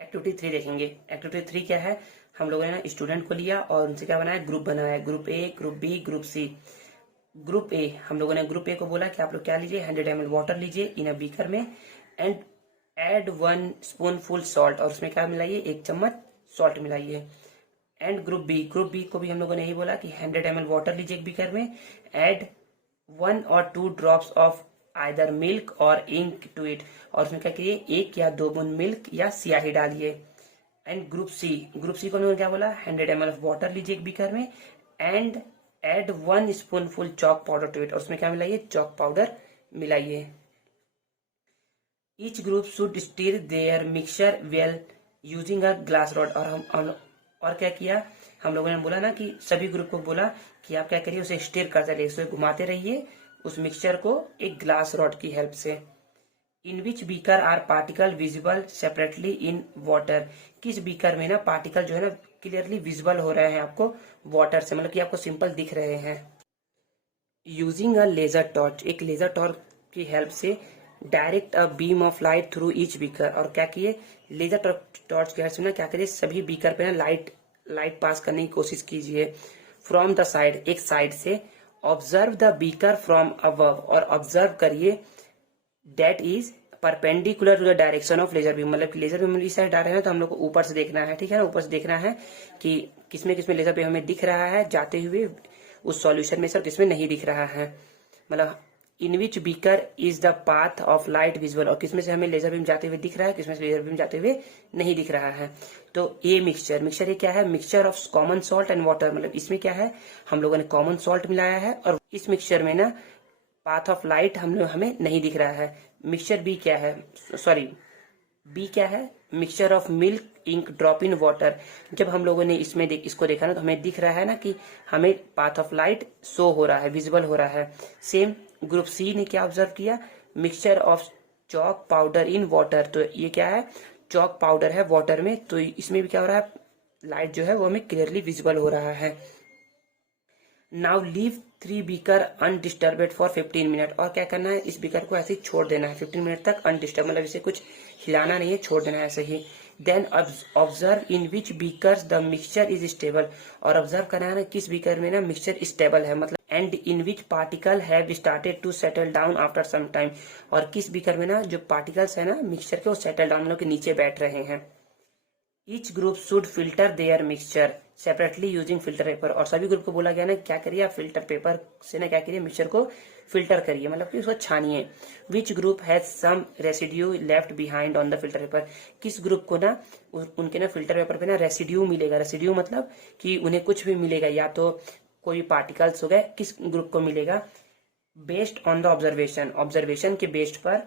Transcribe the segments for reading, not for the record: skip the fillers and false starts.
Activity 3 देखेंगे। Activity 3 क्या है, हम लोगों ने ना स्टूडेंट को लिया और उनसे क्या बनाया, ग्रुप बनाया, group A, group B, group C. Group A, हम लोगों ने ग्रुप ए को बोला कि आप लोग क्या लीजिए, 100 ml वाटर लीजिए इन अ बीकर में एंड एड 1 स्पूनफुल सॉल्ट, और उसमें क्या मिलाइए, 1 चम्मच सॉल्ट मिलाइए। एंड ग्रुप बी को भी हम लोगों ने यही बोला कि 100 ml वाटर लीजिए एक बीकर में, एड 1 और 2 ड्रॉप्स ऑफ आइदर मिल्क और इंक टू इट, और उसमें क्या करिए, 1 या 2 बूंद मिल्क या स्याही डालिए। एंड ग्रुप सी को उन्होंने क्या बोला, 100 ml ऑफ वाटर लीजिए एक बीकर में and add 1 spoonful chalk powder to it, और उसमें क्या मिलाइए, चॉक पाउडर मिलाइए। Each group should stir their mixture well using a glass rod, और हम और क्या किया, हम लोगों ने बोला ना कि सभी ग्रुप को बोला कि आप क्या करिए, उसे स्टीर करते रहिए, उसे घुमाते रहिए उस मिक्सचर को एक ग्लास रॉड की हेल्प से। In which beaker are particle visible separately in water, किस बीकर में ना पार्टिकल जो है ना क्लियरली विजिबल हो रहे हैं आपको वाटर से, मतलब कि आपको सिंपल दिख रहे हैं। यूजिंग अ लेजर टॉर्च, एक लेजर टॉर्च की हेल्प से direct a beam of light through each beaker, और क्या किए, लेजर टॉर्च की हेल्प से ना क्या करिए, सभी बीकर पे ना लाइट पास करने की कोशिश कीजिए। फ्रॉम द साइड, एक साइड से। Observe the beaker from above, और ऑब्जर्व करिए that is perpendicular to the direction of laser beam, मतलब कि लेजर बीम इस साइड आ रहे हैं तो हम लोग को ऊपर से देखना है, ठीक है ना, ऊपर से देखना है कि किसमें किसमें लेजर बीम हमें दिख रहा है जाते हुए उस सॉल्यूशन में से, और किसमें नहीं दिख रहा है, मतलब in which beaker is the path of light visual, और किसमें से हमें लेजर बीम जाते हुए दिख रहा है, किसमें से लेजर बीम जाते हुए नहीं दिख रहा है। तो ये मिक्सचर ये क्या है, mixture of common salt and water, मतलब इसमें क्या है, हम लोगों ने कॉमन सॉल्ट मिलाया है और इस मिक्सचर में ना पाथ ऑफ लाइट हमें नहीं दिख रहा है। मिक्सचर बी क्या है, सॉरी बी क्या है, mixture of milk ink drop in water, जब हम लोगों ने इसको देखा ना तो हमें दिख रहा है ना कि हमें पाथ ऑफ लाइट शो हो रहा है, विजिबल हो रहा है। सेम ग्रुप सी ने क्या ऑब्जर्व किया, mixture of chalk powder in water, तो ये क्या है, चॉक पाउडर है वाटर में, तो इसमें भी क्या हो रहा है, लाइट जो है वो हमें क्लियरली विजिबल हो रहा है। Now leave 3 beaker undisturbed for 15 minute, और क्या करना है, इस बीकर को ऐसे ही छोड़ देना है 15 मिनट तक अनडिस्टर्ब, मतलब इसे कुछ हिलाना नहीं है, छोड़ देना है ऐसे ही। Then observe in which beakers the mixture is stable, और ऑब्जर्व करना है ना किस बीकर में ना मिक्सचर स्टेबल है, मतलब and in which particle have started to settle down after some time, और किस बीकर में ना जो पार्टिकल्स है ना मिक्सचर के वो सेटल डाउन मतलब के नीचे बैठ रहे हैं। Each group should filter their mixture separately using filter paper, और सभी ग्रुप को बोला गया ना क्या करिए, आप फिल्टर पेपर से ना क्या करिए, मिक्सचर को फिल्टर करिए, मतलब कि उसको छानिए। Which group has some residue left behind on the filter paper, किस ग्रुप को ना उनके ना फिल्टर पेपर पे ना रेसिड्यू मिलेगा, रेसिड्यू मतलब कि उन्हें कुछ भी मिलेगा, या तो कोई पार्टिकल्स हो गए, किस ग्रुप को मिलेगा, बेस्ड ऑन द ऑब्जर्वेशन के बेस्ड पर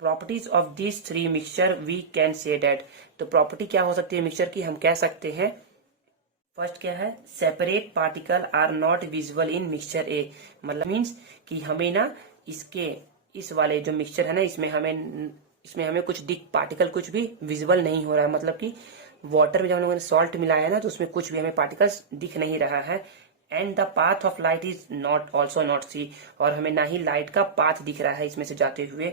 properties of this 3 mixture we can say that, तो प्रॉपर्टी क्या हो सकती है मिक्सचर की, हम कह सकते हैं फर्स्ट क्या है, separate particle are not visible in mixture A, मतलब मीन्स कि हमें ना इस वाले जो मिक्सचर है ना इसमें हमें कुछ पार्टिकल कुछ भी विजिबल नहीं हो रहा है, मतलब कि वाटर में जब हम लोगों ने सॉल्ट मिलाया है ना तो उसमें कुछ भी हमें पार्टिकल्स दिख नहीं रहा है। And the path of light is not also not see, और हमें ना ही लाइट का पाथ दिख रहा है इसमें से जाते हुए।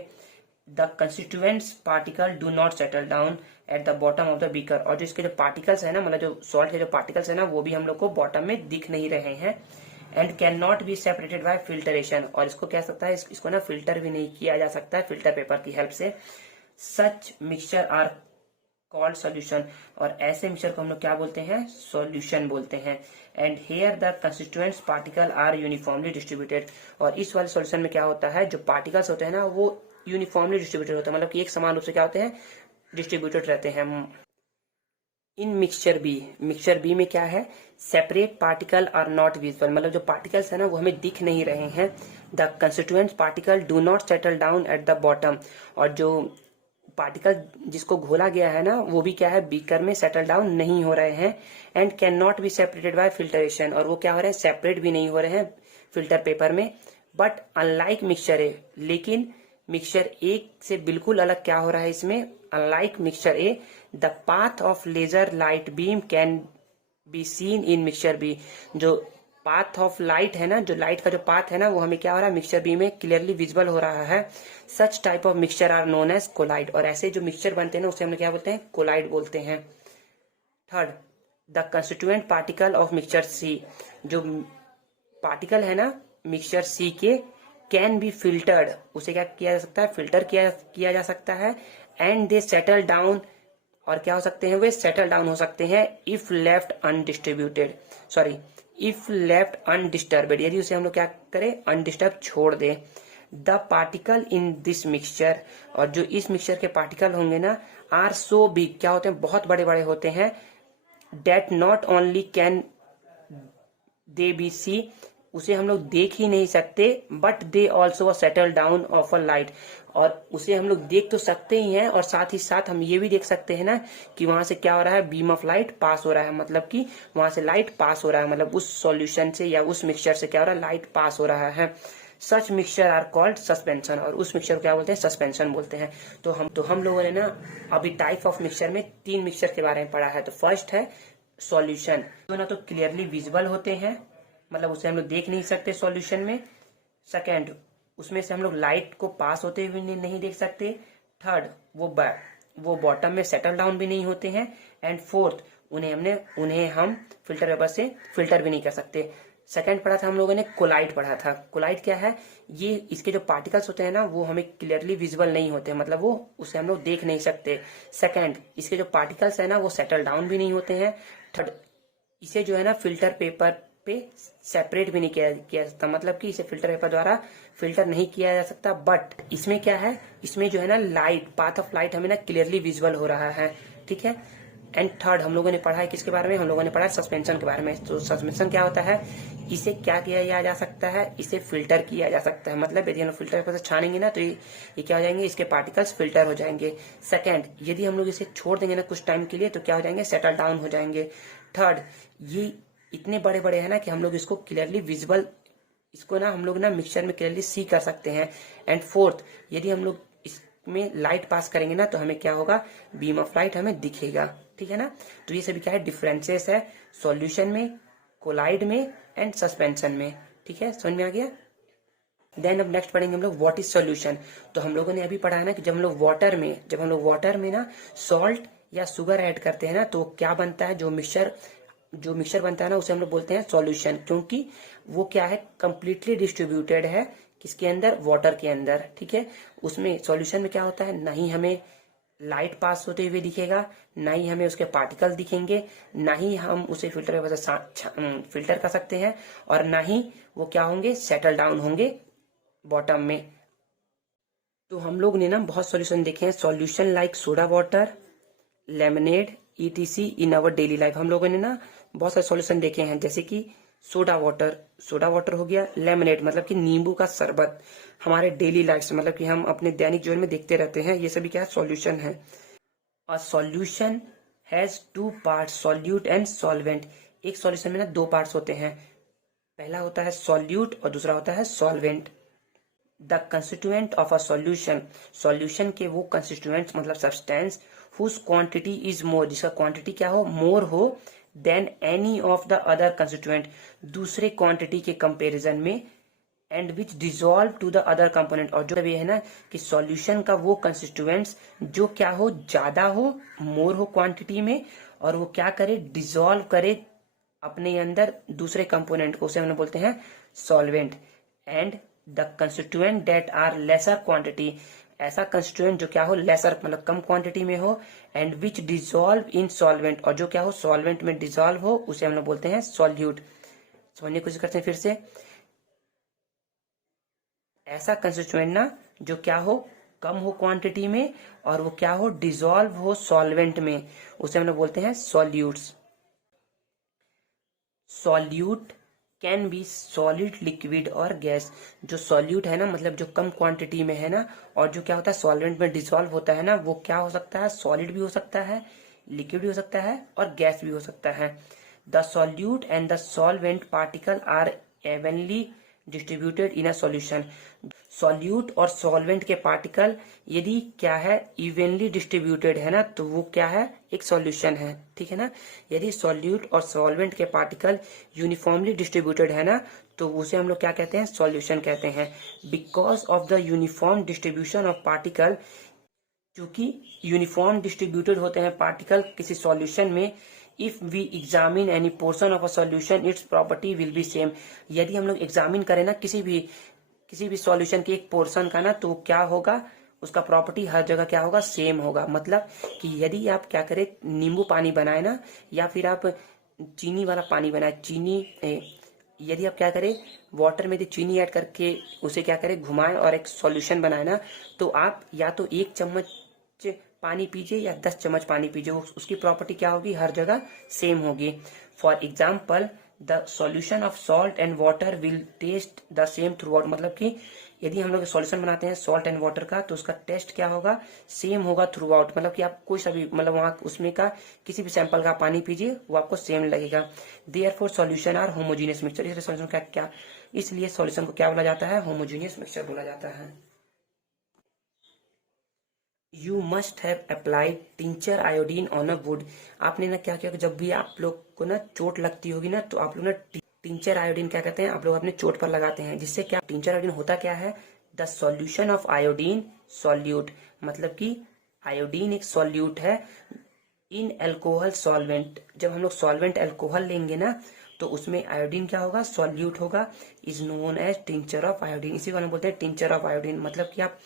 The constituents particle do not settle down at the bottom of the beaker, और जो इसके जो पार्टिकल्स है ना, मतलब जो सॉल्ट के जो पार्टिकल्स है ना वो भी हम लोग को बॉटम में दिख नहीं रहे हैं। And can not be separated bye filtration, और इसको कह सकता है इसको ना फिल्टर भी नहीं किया जा सकता है फिल्टर पेपर की हेल्प से। सच मिक्सचर आर कॉल्ड सॉल्यूशन, और ऐसे मिक्सचर को हम लोग क्या बोलते हैं, सॉल्यूशन बोलते हैं। And here the constituents particle are uniformly distributed, और इस वाले सॉल्यूशन में क्या होता है, जो पार्टिकल्स होते हैं ना वो यूनिफॉर्मली डिस्ट्रीब्यूटेड होते हैं, मतलब कि एक समान रूप से क्या होते हैं, डिस्ट्रीब्यूटेड रहते हैं। इन मिक्सचर बी में क्या है, separate particle are not visible, मतलब जो पार्टिकल्स है ना वो हमें दिख नहीं रहे हैं। The constituents particle do not settle down at the bottom, और जो पार्टिकल जिसको घोला गया है ना वो भी क्या है, बीकर में सेटल डाउन नहीं हो रहे हैं। And can not be separated bye filtration, और वो क्या हो रहे हैं, सेपरेट भी नहीं हो रहे हैं फिल्टर पेपर में। बट अनलाइक मिक्सचर ए, लेकिन मिक्सचर ए से बिल्कुल अलग क्या हो रहा है इसमें, unlike mixture A the path of laser light beam can be seen in mixture B, जो पाथ ऑफ लाइट है ना, जो लाइट का जो पाथ है ना, वो हमें क्या हो रहा है, मिक्सचर बी में क्लियरली विजिबल हो रहा है। Such type of mixture are known as colloid, और ऐसे जो मिक्सचर बनते हैं ना उसे हम क्या बोलते हैं, कोलाइड बोलते हैं। Third, the constituent particle of mixture C, जो पार्टिकल है ना मिक्सचर सी के, कैन बी फिल्टर्ड, उसे क्या किया जा सकता है, फिल्टर किया जा सकता है। एंड दे सेटल डाउन, और क्या हो सकते हैं, वे सेटल डाउन हो सकते हैं if left undistributed, sorry if left undisturbed, यदि उसे हम लोग क्या करें, अनडिस्टर्ब छोड़ दें। The particle in this mixture, और जो इस मिक्सचर के पार्टिकल होंगे ना, आर सो बिग, क्या होते हैं, बहुत बड़े बड़े होते हैं। That not only can they be see, उसे हम लोग देख ही नहीं सकते, but they also settle down of a light, और उसे हम लोग देख तो सकते ही हैं, और साथ ही साथ हम ये भी देख सकते हैं ना कि वहां से क्या हो रहा है, बीम ऑफ लाइट पास हो रहा है, मतलब कि वहां से लाइट पास हो रहा है, मतलब उस सॉल्यूशन से या उस मिक्सचर से क्या हो रहा है, लाइट पास हो रहा है। सच मिक्सचर आर कॉल्ड सस्पेंशन, और उस मिक्सचर को क्या बोलते हैं, सस्पेंशन बोलते हैं। तो हम लोगों ने ना अभी टाइप ऑफ मिक्सचर में 3 मिक्सचर के बारे में पढ़ा है। तो फर्स्ट है सॉल्यूशन, जो ना तो क्लियरली विजिबल होते हैं, मतलब उसे हम लोग देख नहीं सकते सॉल्यूशन में। सेकंड, उसमें से हम लोग लाइट को पास होते हुए नहीं देख सकते। थर्ड, वो बॉटम में सेटल डाउन भी नहीं होते हैं। एंड फोर्थ, उन्हें हम फिल्टर पेपर से फिल्टर भी नहीं कर सकते। सेकंड पढ़ा था हम लोगों ने, कोलाइड पढ़ा था। कोलाइड क्या है, ये इसके जो पार्टिकल्स होते हैं ना, वो हमें क्लियरली विजिबल नहीं होते, मतलब वो उसे हम लोग देख नहीं सकते। सेकंड, इसके जो पार्टिकल्स है ना, वो सेटल डाउन भी नहीं होते हैं। थर्ड, इसे जो है ना फिल्टर पेपर पे सेपरेट भी नहीं किया सकता, मतलब कि इसे फिल्टर पेपर द्वारा फिल्टर नहीं किया जा सकता। बट इसमें क्या है, इसमें जो है ना लाइट, पाथ ऑफ लाइट हमें ना क्लियरली विजिबल हो रहा है, ठीक है। एंड थर्ड, हम लोगों ने पढ़ा है किसके बारे में, हम लोगों ने पढ़ा है सस्पेंशन के बारे में। तो सस्पेंशन क्या होता है, इसे क्या किया जा सकता है, इसे फिल्टर किया जा सकता है, मतलब यदि हम लोग फिल्टर पेपर से छानेंगे ना तो ये क्या हो जाएंगे, इसके पार्टिकल्स फिल्टर हो जाएंगे। सेकंड, यदि हम लोग इसे छोड़ देंगे ना कुछ टाइम के लिए तो क्या हो जाएंगे, सेटल डाउन हो जाएंगे। थर्ड, ये इतने बड़े बड़े हैं ना कि हम लोग इसको क्लियरली विजिबल, इसको ना हम लोग ना मिक्सचर में क्लियरली सी कर सकते हैं। एंड फोर्थ, यदि हम लोग इसमें लाइट पास करेंगे ना तो हमें क्या होगा, बीम ऑफ लाइट हमें दिखेगा, ठीक है ना। तो ये सभी क्या है, डिफरेंसेस है सॉल्यूशन में, कोलाइड में एंड सस्पेंशन में, ठीक है, समझ में आ गया। देन अब नेक्स्ट पढ़ेंगे हम लोग व्हाट इज सॉल्यूशन। तो हम लोगों ने अभी पढ़ा है ना कि जब हम लोग वाटर में ना सॉल्ट या शुगर ऐड करते हैं ना तो क्या बनता है, जो मिक्सचर बनता है ना उसे हम लोग बोलते हैं सॉल्यूशन, क्योंकि वो क्या है, कंप्लीटली डिस्ट्रीब्यूटेड है किसके अंदर, वाटर के अंदर, ठीक है। उसमें सॉल्यूशन में क्या होता है, ना ही हमें लाइट पास होते हुए दिखेगा, ना ही हमें उसके पार्टिकल दिखेंगे, ना ही हम उसे फिल्टर पेपर से फिल्टर कर सकते हैं, और ना ही वो क्या होंगे, सेटल डाउन होंगे बॉटम में। तो हम लोग ने ना बहुत सॉल्यूशन देखे हैं, solution like soda water, lemonade, ETC in our daily life. हम लोगों ने ना बहुत सारे सॉल्यूशन देखे हैं, जैसे कि सोडा वाटर हो गया, लेमनेड मतलब कि नींबू का शरबत, हमारे डेली लाइफ से, मतलब कि हम अपने दैनिक जीवन में देखते रहते हैं, ये सभी क्या सॉल्यूशन है। A solution has 2 parts, solute and solvent. एक सॉल्यूशन में ना 2 पार्ट्स होते हैं, पहला होता है सॉल्यूट और दूसरा होता है solvent. The constituent of a solution के वो कंस्टिट्यूएंट्स मतलब substance whose quantity is more, जिसका क्वांटिटी क्या हो, मोर हो, than any of the other constituent, दूसरे क्वांटिटी के कंपैरिजन में, and which dissolve to the other component. और जो ये है ना कि सॉल्यूशन का वो कंस्टिट्यूएंट्स जो क्या हो, ज्यादा हो, मोर हो क्वांटिटी में, और वो क्या करे, डिजोल्व करे अपने अंदर दूसरे कंपोनेंट को, उसे हम बोलते हैं solvent. And the constituent that are lesser quantity, ऐसा कंस्टिट्यूएंट जो क्या हो, लेसर मतलब कम क्वांटिटी में हो, and which dissolve in solvent, और जो क्या हो सॉल्वेंट में डिजोल्व हो, उसे हम लोग बोलते हैं सॉल्यूट। समझने की कोशिश करते हैं फिर से, ऐसा कंस्टिट्यूएंट ना जो क्या हो, कम हो क्वांटिटी में, और वो क्या हो, डिजोल्व हो सॉल्वेंट में, उसे हम लोग बोलते हैं solutes. Solute can be solid, liquid और गैस। जो सॉल्यूट है ना मतलब जो कम क्वांटिटी में है ना, और जो क्या होता है सॉल्वेंट में डिसॉल्व होता है ना, वो क्या हो सकता है, सॉलिड भी हो सकता है, लिक्विड भी हो सकता है और गैस भी हो सकता है। The solute and the solvent particle are evenly distributed in a solution. Solute और सॉल्वेंट के पार्टिकल यदि क्या है इवनली डिस्ट्रीब्यूटेड है ना, तो वो क्या है, एक सॉल्यूशन है, ठीक है ना। यदि सॉल्यूट और सॉल्वेंट के पार्टिकल यूनिफॉर्मली डिस्ट्रीब्यूटेड है ना, तो उसे हम लोग क्या कहते हैं, सॉल्यूशन कहते हैं। Because of the uniform distribution of particle, क्योंकि यूनिफॉर्म डिस्ट्रीब्यूटेड होते हैं पार्टिकल किसी सॉल्यूशन में, if we examine any portion of a solution its property will be same. यदि हम लोग एग्जामिन करें ना किसी भी सॉल्यूशन के एक पोर्शन का ना, तो क्या होगा, उसका प्रॉपर्टी हर जगह क्या होगा, सेम होगा। मतलब कि यदि आप क्या करें, नींबू पानी बनाए ना, या फिर आप चीनी वाला पानी बनाए, यदि आप क्या करें, वाटर में यदि चीनी ऐड करके उसे क्या करें, घुमाएं और एक सॉल्यूशन बनाए ना, तो आप या तो 1 चम्मच पानी पीजिए या 10 चम्मच पानी पीजिए, उसकी प्रॉपर्टी क्या होगी, हर जगह सेम होगी। For example the solution of salt and water will taste the same throughout. मतलब कि यदि हम लोग सॉल्यूशन बनाते हैं सॉल्ट एंड वाटर का, तो उसका टेस्ट क्या होगा, सेम होगा थ्रू आउट। मतलब कि आप कोई सा भी, मतलब वहां उसमें का किसी भी सैंपल का पानी पीजिए, वो आपको सेम लगेगा। Therefore solution are homogeneous mixture. इसलिए सॉल्यूशन का क्या, इसलिए सॉल्यूशन को क्या बोला जाता है, होमोजीनियस मिक्सचर बोला जाता है। You must have applied tincture iodine on a would. आपने ना क्या किया, जब भी आप लोग को ना चोट लगती होगी ना, तो आप लोग ना टिंचर आयोडीन क्या कहते हैं, आप लोग अपने चोट पर लगाते हैं। जिससे क्या, टिंचर आयोडीन होता क्या है, the solution of iodine solute. मतलब कि आयोडीन एक सॉल्यूट है इन एल्कोहल सॉल्वेंट। जब हम लोग सॉल्वेंट एल्कोहल लेंगे ना, तो उसमें आयोडीन क्या होगा, सॉल्यूट होगा, is known as tincture of iodine. इसी को हम बोलते हैं टिंचर ऑफ आयोडीन। मतलब कि आप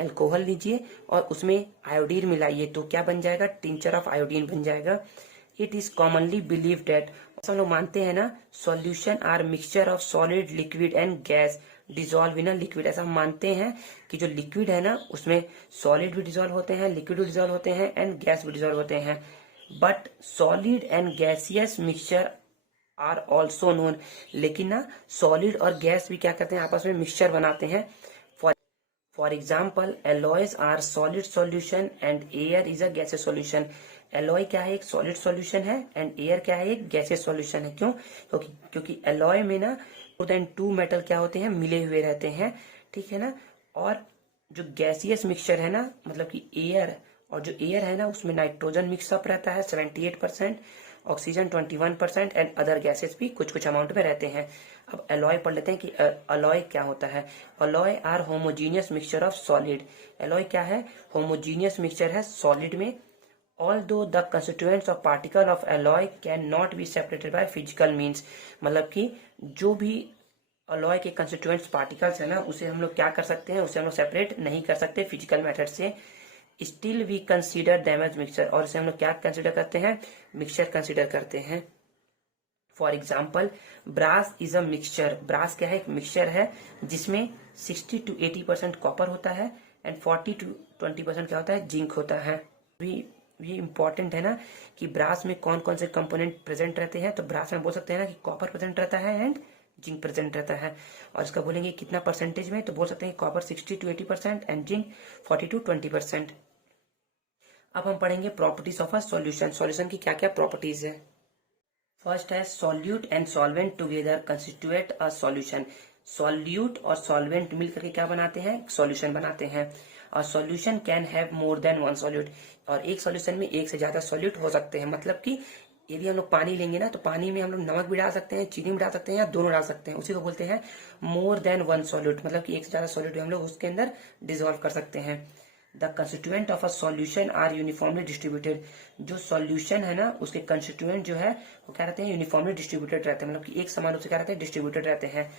एल्कोहल लीजिए और उसमें आयोडीन मिलाइए, तो क्या बन जाएगा, टिंचर ऑफ आयोडीन बन जाएगा। It is commonly believe that, हम लोग मानते हैं ना, solution are mixture of solid liquid and gas dissolve in a liquid. ऐसा हम मानते हैं कि जो लिक्विड है ना, उसमें सॉलिड भी डिजोल्व होते हैं, लिक्विड भी डिजोल्व होते हैं, एंड गैस भी डिजोल्व होते हैं। But solid and gaseous mixture are also known. लेकिन ना सॉलिड और गैस भी क्या करते हैं, आपस में मिक्सचर बनाते हैं। For example alloys are solid solution and air is a gaseous solution. Alloy क्या है, एक सॉलिड सॉल्यूशन है, एंड एयर क्या है, एक गैसियस सॉल्यूशन है। क्यों, क्योंकि एलॉय में ना मोर देन 2 मेटल क्या होते हैं, मिले हुए रहते हैं, ठीक है ना। और जो गैसियस मिक्सचर है ना, मतलब कि एयर, और जो एयर है ना, उसमें नाइट्रोजन मिक्सअप रहता है 78%, ऑक्सीजन 21%, एंड अदर गैसेस भी कुछ कुछ अमाउंट में रहते हैं। अब एलॉय पढ़ लेते हैं कि एलॉय क्या होता है। Alloy are homogeneous mixture of solid. Alloy क्या है, होमोजीनियस मिक्सचर है सॉलिड में। Although the constituents of particle of alloy can not be separated by physical means. मतलब कि जो भी अलॉय के कंस्टिट्यूएंट्स पार्टिकल्स है ना, उसे हम लोग क्या कर सकते हैं, उसे हम लोग सेपरेट नहीं कर सकते फिजिकल मेथड से। Still we consider them as mixture, और इसे हम लोग क्या कंसीडर करते हैं, मिक्सचर कंसीडर करते हैं। For example brass is a mixture. Brass क्या है, एक मिक्सचर है जिसमें 60 to 80% कॉपर होता है, एंड 40 to 20% क्या होता है, जिंक होता है। ये इंपॉर्टेंट है ना कि ब्रास में कौन कौन से कंपोनेंट प्रेजेंट रहते हैं। तो ब्रास में बोल सकते हैं ना कि कॉपर प्रेजेंट रहता है एंड जिंक प्रेजेंट रहता है। और इसका बोलेंगे कितना परसेंटेज में, तो बोल सकते हैं copper 60 to 80% and zinc 40 to 20%। अब हम पढ़ेंगे properties of a solution. Solution की क्या क्या प्रॉपर्टीज है। फर्स्ट है solute and solvent together constitute a solution. Solute और सॉल्वेंट मिलकर के क्या बनाते हैं, सॉल्यूशन बनाते हैं। और solution can have more than one solute, और एक सॉल्यूशन में एक से ज्यादा सॉल्यूट हो सकते हैं। मतलब कि यदि हम लोग पानी लेंगे ना, तो पानी में हम लोग नमक भी डाल सकते हैं, चीनी भी डाल सकते हैं, या दोनों डाल सकते हैं। उसी को बोलते हैं मोर देन वन सॉल्यूट। मतलब कि एक से ज्यादा सॉल्यूट हम लोग उसके अंदर डिजोल्व कर सकते हैं। The constituent of a solution are uniformly distributed. जो सॉल्यूशन है ना, उसके कंस्टिट्यूएंट जो है वो क्या रहते हैं, यूनिफॉर्मली डिस्ट्रीब्यूटेड रहते हैं। मतलब कि एक समान रूप से क्या रहते हैं, डिस्ट्रीब्यूटेड रहते हैं।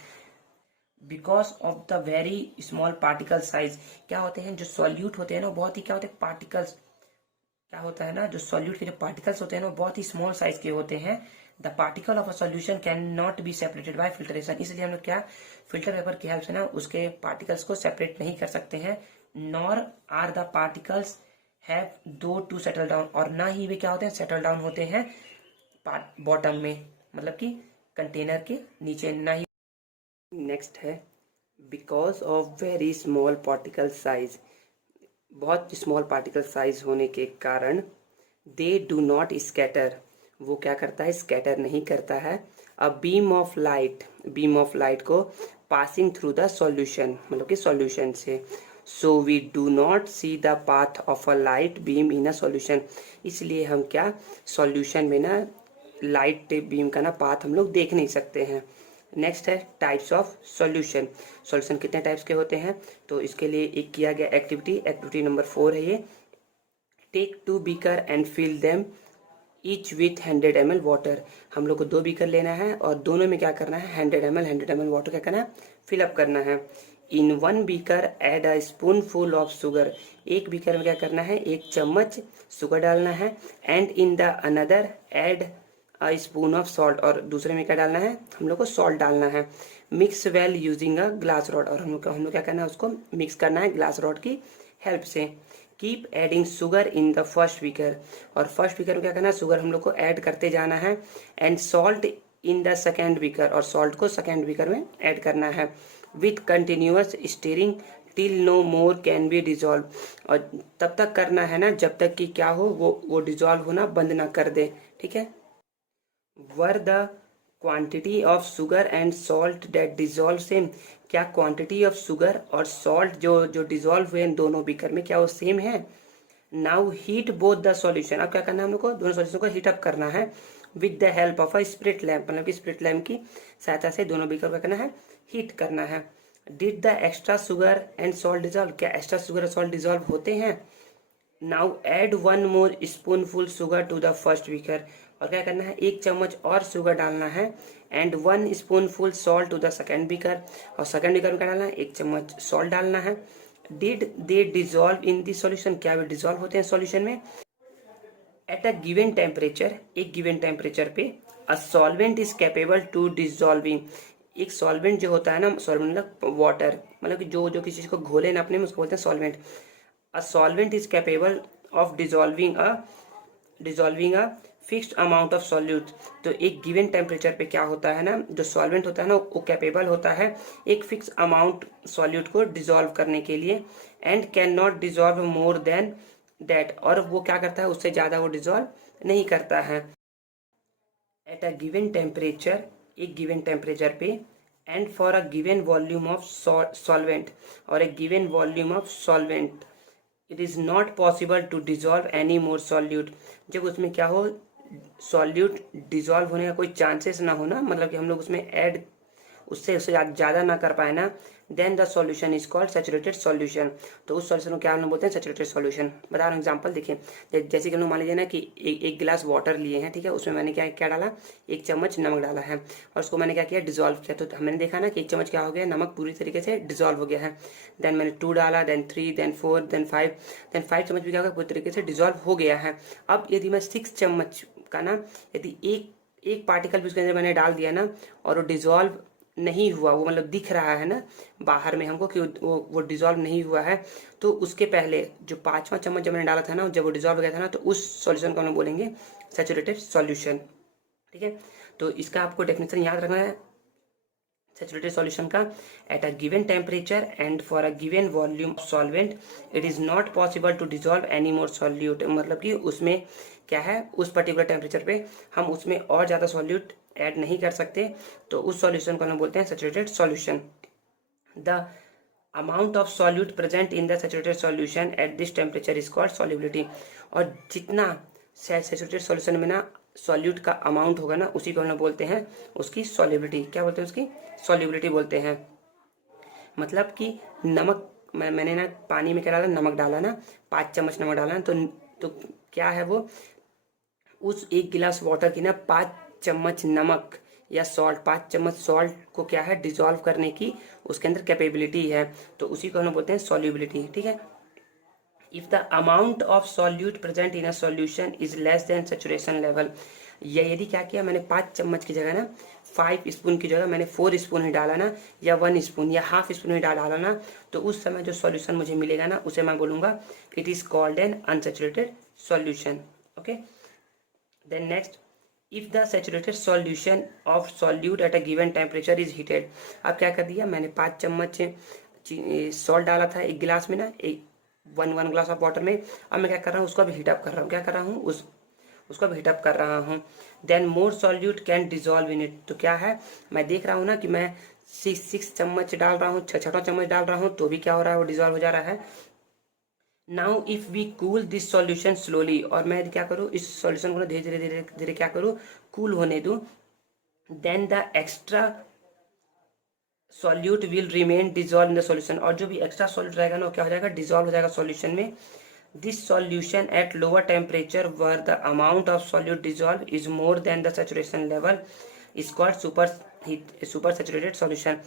Because of the very small particle size. क्या होते हैं, जो सॉल्यूट होते हैं ना, बहुत ही क्या होते हैं, पार्टिकल्स, क्या होता है ना, जो सॉल्यूट के जो पार्टिकल्स होते हैं ना, बहुत ही स्मॉल साइज के होते हैं। The particle of a solution can not be separated bye filtration. इसलिए हम लोग क्या, फिल्टर पेपर की हेल्प से ना उसके पार्टिकल्स को सेपरेट नहीं कर सकते हैं। Nor are the particles have do to settle down, और ना ही वे क्या होते हैं, सेटल डाउन होते हैं बॉटम में, मतलब कि कंटेनर के नीचे ना ही। नेक्स्ट है because of very small particle size. बहुत स्मॉल पार्टिकल साइज होने के कारण दे डू नॉट स्कैटर, वो क्या करता है, स्कैटर नहीं करता है। अ बीम ऑफ लाइट को पासिंग थ्रू द सॉल्यूशन, मतलब कि सॉल्यूशन से। So we do not see the path of a light beam in a solution, इसलिए हम क्या सॉल्यूशन में ना लाइट बीम का ना पाथ हम लोग देख नहीं सकते हैं। नेक्स्ट है टाइप्स ऑफ सॉल्यूशन। सॉल्यूशन कितने टाइप्स के होते हैं, तो इसके लिए एक किया गया एक्टिविटी नंबर 4 है ये। Take 2 beaker and fill them each with 100 ml water. हम लोग को 2 बीकर लेना है और दोनों में क्या करना है, 100 ml वाटर क्या करना है, फिलअप करना है। In 1 beaker add a spoon full of sugar, एक बीकर में क्या करना है, 1 चम्मच शुगर डालना है। And in the another add a spoon of salt, और दूसरे में क्या डालना है, हम लोग को सॉल्ट डालना है। Mix well using a glass rod, और हम लोग क्या करना है, उसको मिक्स करना है ग्लास रॉड की हेल्प से। Keep adding sugar in the first beaker, और फर्स्ट बीकर में क्या करना है, शुगर हम लोग को ऐड करते जाना है। And salt in the second beaker, और सॉल्ट को सेकेंड बीकर में ऐड करना है। With continuous stirring till no more can be dissolve, और तब तक करना है ना जब तक कि क्या हो, वो डिजॉल्व होना बंद ना कर दे, ठीक है। Were the quantity of sugar and salt that dissolve same, क्या क्वांटिटी ऑफ शुगर और सॉल्ट जो डिजॉल्व हुए इन दोनों बीकर में क्या वो सेम है। Now heat both the solution, अब क्या करना है हम लोग को, दोनों सॉल्यूशन को हीट अप करना है। With the help of a spirit lamp, मतलब कि स्प्रिट लैम्प की सहायता से दोनों बीकर को करना है, हीट करना है। Did the extra sugar and salt dissolve, क्या एक्स्ट्रा शुगर और सॉल्ट डिजॉल्व होते हैं। Now add 1 more spoonful sugar to the first beaker, और क्या करना है, 1 चम्मच और शुगर डालना है। And 1 spoonful salt to the second beaker, और सेकेंड बीकर में क्या डालना है, 1 चम्मच सॉल्ट डालना है। Did they dissolve in the solution, क्या वे डिजॉल्व होते हैं सॉल्यूशन में। एट अ गिवन टेम्परेचर, एक गिवन टेम्परेचर पे a solvent is capable to dissolving, एक सॉल्वेंट जो होता है ना, सॉल्वेंट मतलब वाटर, मतलब कि जो किसी चीज को घोले ना अपने में, उसको बोलते हैं solvent. A solvent is capable of dissolving a fixed amount of solute, तो एक गिवन टेम्परेचर पे क्या होता है ना, जो सॉल्वेंट होता है ना वो कैपेबल होता है एक फिक्स अमाउंट सॉल्यूट को डिजॉल्व करने के लिए। And can not dissolve more than that, और वो क्या करता है, उससे ज़्यादा वो डिजॉल्व नहीं करता है। एट अ गिवन टेम्परेचर, एक गिवन टेम्परेचर पे। And for a given volume of solvent, और एक given volume of solvent, it is not possible to dissolve any more solute, जब उसमें क्या हो, सॉल्यूट डिजॉल्व होने का कोई चांसेस ना हो ना, मतलब कि हम लोग उसमें ऐड उससे उससे ज़्यादा ना कर पाए ना, then the solution is called saturated solution, तो उस सॉल्यूशन को क्या हम लोग बोलते हैं, सैचुरेटेड सॉल्यूशन। बता रहा हूँ एग्जांपल देखिए, जैसे कि हम लोग मान लीजिए ना कि एक गिलास वाटर लिए हैं, ठीक है, उसमें मैंने क्या क्या डाला, 1 चम्मच नमक डाला है, और उसको मैंने क्या किया, डिजॉल्व किया। तो मैंने देखा ना कि 1 चम्मच क्या हो गया, नमक पूरी तरीके से डिजॉल्व हो गया है। देन मैंने 2 डाला, देन 3, देन 4, देन 5 चम्मच भी क्या हो गया, पूरी तरीके से डिजॉल्व हो गया है। अब यदि मैं 6 चम्मच का ना, यदि एक पार्टिकल भी उसके अंदर मैंने डाल दिया ना, और वो डिजॉल्व नहीं हुआ, वो मतलब दिख रहा है ना बाहर में हमको कि वो डिजॉल्व नहीं हुआ है, तो उसके पहले जो 5वां चम्मच जब मैंने डाला था ना, जब वो डिजॉल्व हो गया था ना, तो उस सॉल्यूशन को हम लोग बोलेंगे सैचुरेटेड सॉल्यूशन, ठीक है। तो इसका आपको डेफिनेशन याद रखना है सैचुरेटेड सॉल्यूशन का। At a given temperature and for a given volume of solvent it is not possible to dissolve any more solute, मतलब कि उसमें क्या है, उस पर्टिकुलर टेम्परेचर पे हम उसमें और ज़्यादा सॉल्यूट ऐड नहीं कर सकते, तो उस सॉल्यूशन को हम बोलते हैं saturated solution. The amount of solute present in the saturated solution at this temperature is called solubility, और जितना सैचुरेटेड सॉल्यूशन में ना सॉल्यूट का अमाउंट होगा ना, उसी को हम लोग बोलते हैं उसकी सॉल्युबिलिटी, क्या बोलते हैं उसकी सॉल्युबिलिटी बोलते हैं। मतलब कि नमक, मैंने ना पानी में क्या डाला, नमक डाला ना, 5 चम्मच नमक डाला ना, तो क्या है वो, उस 1 गिलास वाटर की ना 5 चम्मच नमक या सॉल्ट, 5 चम्मच सॉल्ट को क्या है, डिजॉल्व करने की उसके अंदर कैपेबिलिटी है, तो उसी को हम बोलते हैं सॉल्युबिलिटी, ठीक है। If the amount of solute present in a solution is less then saturation level, या यदि क्या किया मैंने 5 चम्मच की जगह ना 5 स्पून की जगह मैंने 4 स्पून ही डाला ना, या 1 स्पून या हाफ स्पून ही डाला ना, तो उस समय जो सॉल्यूशन मुझे मिलेगा ना, उसे मैं बोलूंगा it is called an unsaturated solution, okay. Then next, if the saturated solution of solute at a given temperature is heated, अब क्या कर दिया मैंने 5 चम्मच सॉल्ट डाला था 1 गिलास में ना, एक 1 ग्लास ऑफ वाटर में, अब मैं क्या कर रहा हूँ, उसको अभी हीटअप कर रहा हूँ, क्या कर रहा हूँ, उसको अब हीटअप कर रहा हूँ। Then more solute can dissolve in it, तो क्या है, मैं देख रहा हूँ ना कि मैं 6 चम्मच डाल रहा हूँ, 6 चम्मच डाल रहा हूँ, तो भी क्या हो रहा है, वो डिजॉल्व हो जा रहा है। Now if we cool this solution slowly, और मैं क्या करूँ, इस सॉल्यूशन को धीरे धीरे धीरे धीरे क्या करूँ, कूल होने दूँ। Then the extra solute will remain dissolve in the solution, और जो भी एक्स्ट्रा सॉल्यूट रहेगा ना वो क्या हो जाएगा, डिजॉल्व हो जाएगा सॉल्यूशन में। This solution at lower temperature were the amount of solute dissolve is more than the saturation level is called super saturated solution.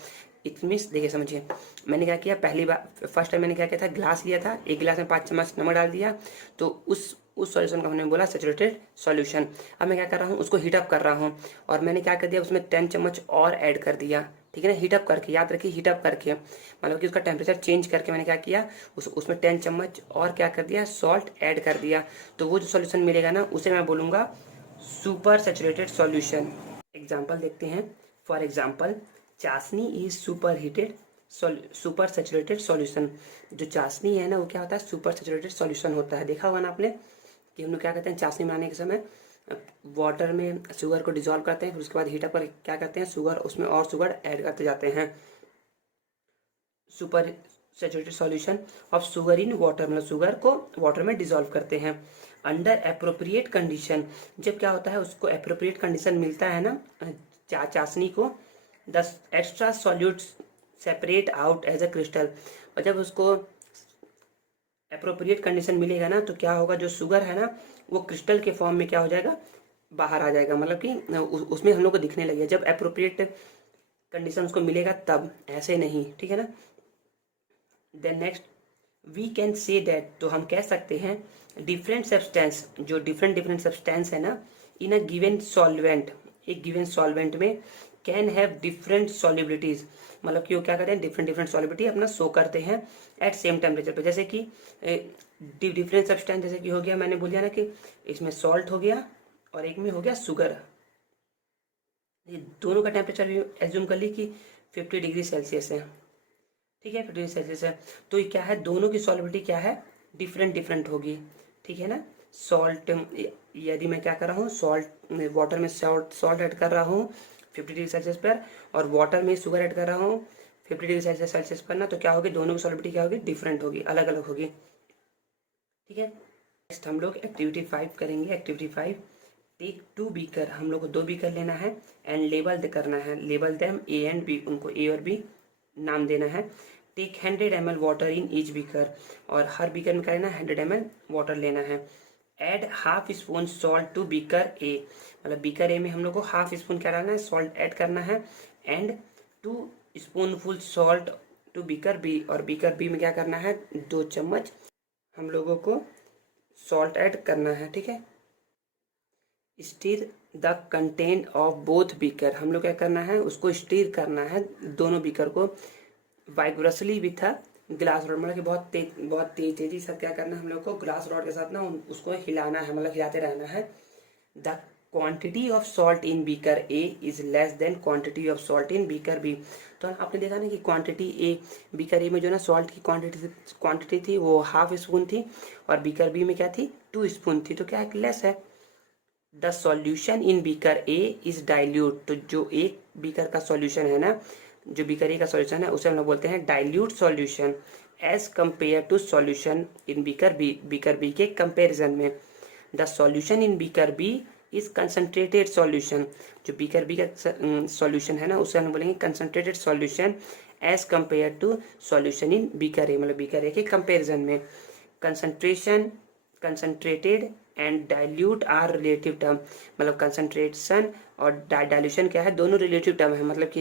It means, देखिए समझिए, मैंने क्या किया, पहली बार फर्स्ट टाइम मैंने क्या किया था, ग्लास लिया था, एक गिलास में 5 चम्मच नमक डाल दिया, तो उस सॉल्यूशन को हमने बोला सैचुरेटेड सॉल्यूशन। अब मैं क्या कर रहा हूँ, उसको हीटअप कर रहा हूँ, और मैंने क्या कर दिया, उसमें 10 चम्मच और ऐड कर दिया, ठीक है ना, हीटअप करके, याद रखिए हीटअप करके, मतलब कि उसका टेम्परेचर चेंज करके मैंने क्या किया, उसमें 10 चम्मच और क्या कर दिया, सॉल्ट ऐड कर दिया, तो वो जो सॉल्यूशन मिलेगा ना उसे मैं बोलूँगा सुपर सैचुरेटेड सॉल्यूशन। एग्जाम्पल देखते हैं। फॉर एग्जाम्पल, चाशनी is super heated super saturated solution. जो चाशनी है ना वो क्या होता है, सुपर सैचुरेटेड सॉल्यूशन होता है। देखा होगा ना आपने कि हम लोग क्या करते हैं, चाशनी बनाने के समय वाटर में शुगर को डिजोल्व करते हैं, फिर उसके बाद हीटअप पर क्या करते हैं, शुगर, उसमें और शुगर ऐड करते जाते हैं। Super saturated solution of sugar in water, मतलब शुगर को वाटर में डिजोल्व करते हैं। अंडर अप्रोप्रिएट कंडीशन, जब क्या होता है, उसको अप्रोप्रिएट कंडीशन मिलता है ना चाशनी को, the extra solute separate out as a crystal, और जब उसको अप्रोप्रिएट कंडीशन मिलेगा ना तो क्या होगा, जो शुगर है ना वो क्रिस्टल के फॉर्म में क्या हो जाएगा, बाहर आ जाएगा, मतलब कि उसमें हम लोग को दिखने लगेगा। जब अप्रोप्रिएट कंडीशन उसको मिलेगा तब, ऐसे नहीं, ठीक है ना। Then next, we can say that, तो हम कह सकते हैं डिफरेंट सब्सटेंस, जो डिफरेंट डिफरेंट सब्सटेंस है ना इन अ गिवन सॉल्वेंट, एक गिवन सॉल्वेंट में कैन हैव डिफरेंट सॉल्युबिलिटीज, मतलब कि वो क्या करते हैं, डिफरेंट डिफरेंट सॉल्युबिलिटी अपना शो करते हैं एट सेम टेम्परेचर पे। जैसे कि डिफरेंट सब्सटेंस, जैसे कि हो गया, मैंने बोल दिया ना कि इसमें सॉल्ट हो गया और एक में हो गया शुगर, ये दोनों का टेम्परेचर भी एज्यूम कर ली कि 50 डिग्री सेल्सियस है, ठीक है, 50 डिग्री सेल्सियस है, तो ये क्या है, दोनों की सॉल्युबिलिटी क्या है, डिफरेंट डिफरेंट होगी, ठीक है ना। सॉल्ट, यदि मैं क्या कर रहा हूँ, सॉल्ट वाटर में सॉल्ट ऐड कर रहा हूँ 50 डिग्री सेल्सियस पर, और वाटर में शुगर ऐड कर रहा हूँ 50 डिग्री सेल्सियस पर ना, तो क्या होगी, दोनों की सॉल्युबिलिटी क्या होगी, डिफरेंट होगी, अलग अलग होगी, ठीक है। नेक्स्ट हम लोग एक्टिविटी 5 करेंगे। एक्टिविटी 5, टेक 2 बीकर, हम लोग को 2 बीकर लेना है, एंड लेबल करना है, label them A and B, उनको ए और बी नाम देना है। Take 100 ml water in each beaker, और हर बीकर में क्या लेना है, 100 ml वाटर लेना है। Add half spoon salt to beaker A, मतलब बीकर ए में हम लोग को हाफ स्पून क्या डालना है, सॉल्ट ऐड करना है, and 2 spoonful salt to beaker B, और बीकर बी में क्या करना है, 2 चम्मच हम लोगों को सॉल्ट ऐड करना है, ठीक है। Stir the content of both beaker, हम लोग क्या करना है, उसको स्टीर करना है, दोनों बीकर को वाइग्रोसली विथ अ ग्लास रॉड, मतलब कि बहुत तेजी से क्या करना है, हम लोग को ग्लास रॉड के साथ ना उसको हिलाना है, मतलब हिलाते रहना है। The quantity of salt in beaker A is less than quantity of salt in beaker B, तो आपने देखा ना कि क्वांटिटी ए, बीकर ए में जो ना सॉल्ट की क्वांटिटी थी वो हाफ स्पून थी, और बीकर बी में क्या थी, 2 स्पून थी, तो क्या है, लेस है। The solution in beaker A is dilute, तो जो एक बीकर का सॉल्यूशन है ना, जो बीकर ए का सॉल्यूशन है उसे हम लोग बोलते हैं dilute solution, as compare to solution in beaker B के कंपेरिजन में। The solution in beaker B is concentrated solution, जो बीकर बी का सॉल्यूशन है ना उसे हम बोलेंगे concentrated solution, as compare to solution in beaker A, मतलब बीकर ए के कंपेरिजन में। Concentration, concentrated and dilute are relative term, मतलब कंसंट्रेशन और डाइल्यूशन क्या है, दोनों रिलेटिव टर्म है, मतलब कि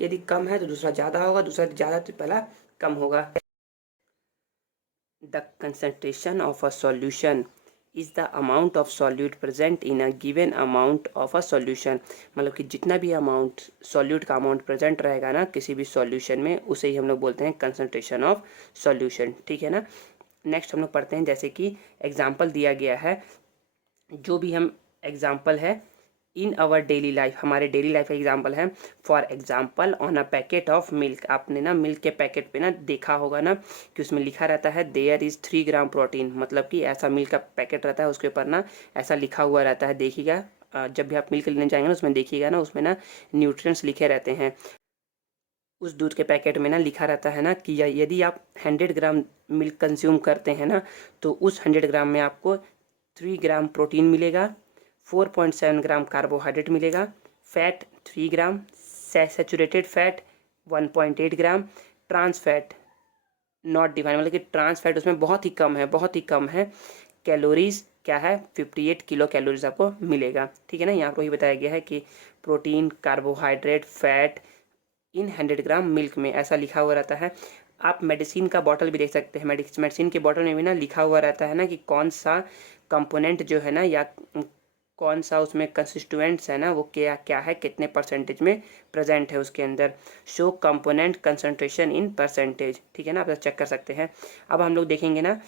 यदि कम है तो दूसरा ज़्यादा होगा, दूसरा ज़्यादा तो पहला कम होगा। The concentration of a solution is the amount of solute present in a given amount of a solution, मतलब कि जितना भी अमाउंट सॉल्यूट का अमाउंट प्रेजेंट रहेगा ना किसी भी सॉल्यूशन में, उसे ही हम लोग बोलते हैं कंसंट्रेशन ऑफ सॉल्यूशन, ठीक है ना। नेक्स्ट हम लोग पढ़ते हैं, जैसे कि एग्जाम्पल दिया गया है, जो भी हम एग्जाम्पल है इन आवर डेली लाइफ, हमारे डेली लाइफ का एग्जाम्पल है। For example on a packet of milk, आपने ना मिल्क के पैकेट पे ना देखा होगा ना कि उसमें लिखा रहता है देयर इज 3 ग्राम प्रोटीन, मतलब कि ऐसा मिल्क का पैकेट रहता है उसके ऊपर ना ऐसा लिखा हुआ रहता है। देखिएगा जब भी आप मिल्क लेने जाएंगे ना उसमें देखिएगा ना, उसमें ना न्यूट्रिएंट्स लिखे रहते हैं। उस दूध के पैकेट में ना लिखा रहता है ना कि यदि आप 100 ग्राम मिल्क कंज्यूम करते हैं ना तो उस 100 ग्राम में आपको 3 ग्राम प्रोटीन मिलेगा, 4.7 ग्राम कार्बोहाइड्रेट मिलेगा, fat 3 gram, saturated fat 1.8 gram, trans fat not define, मतलब कि ट्रांस फैट उसमें बहुत ही कम है, बहुत ही कम है। कैलोरीज क्या है 58 किलो कैलोरीज आपको मिलेगा। ठीक है ना, यहाँ पर वही बताया गया है कि protein, carbohydrate, fat in 100 gram milk में, ऐसा लिखा हुआ रहता है। आप मेडिसिन का बॉटल भी देख सकते हैं, मेडिसिन के बॉटल में भी ना लिखा हुआ रहता है ना कि कौन सा कंपोनेंट जो है ना या कौन सा उसमें कंस्टिट्यूएंट्स है ना वो क्या क्या है, कितने परसेंटेज में प्रेजेंट है उसके अंदर। Show component concentration in percentage, ठीक है ना, आप चेक कर सकते हैं। अब हम लोग देखेंगे ना,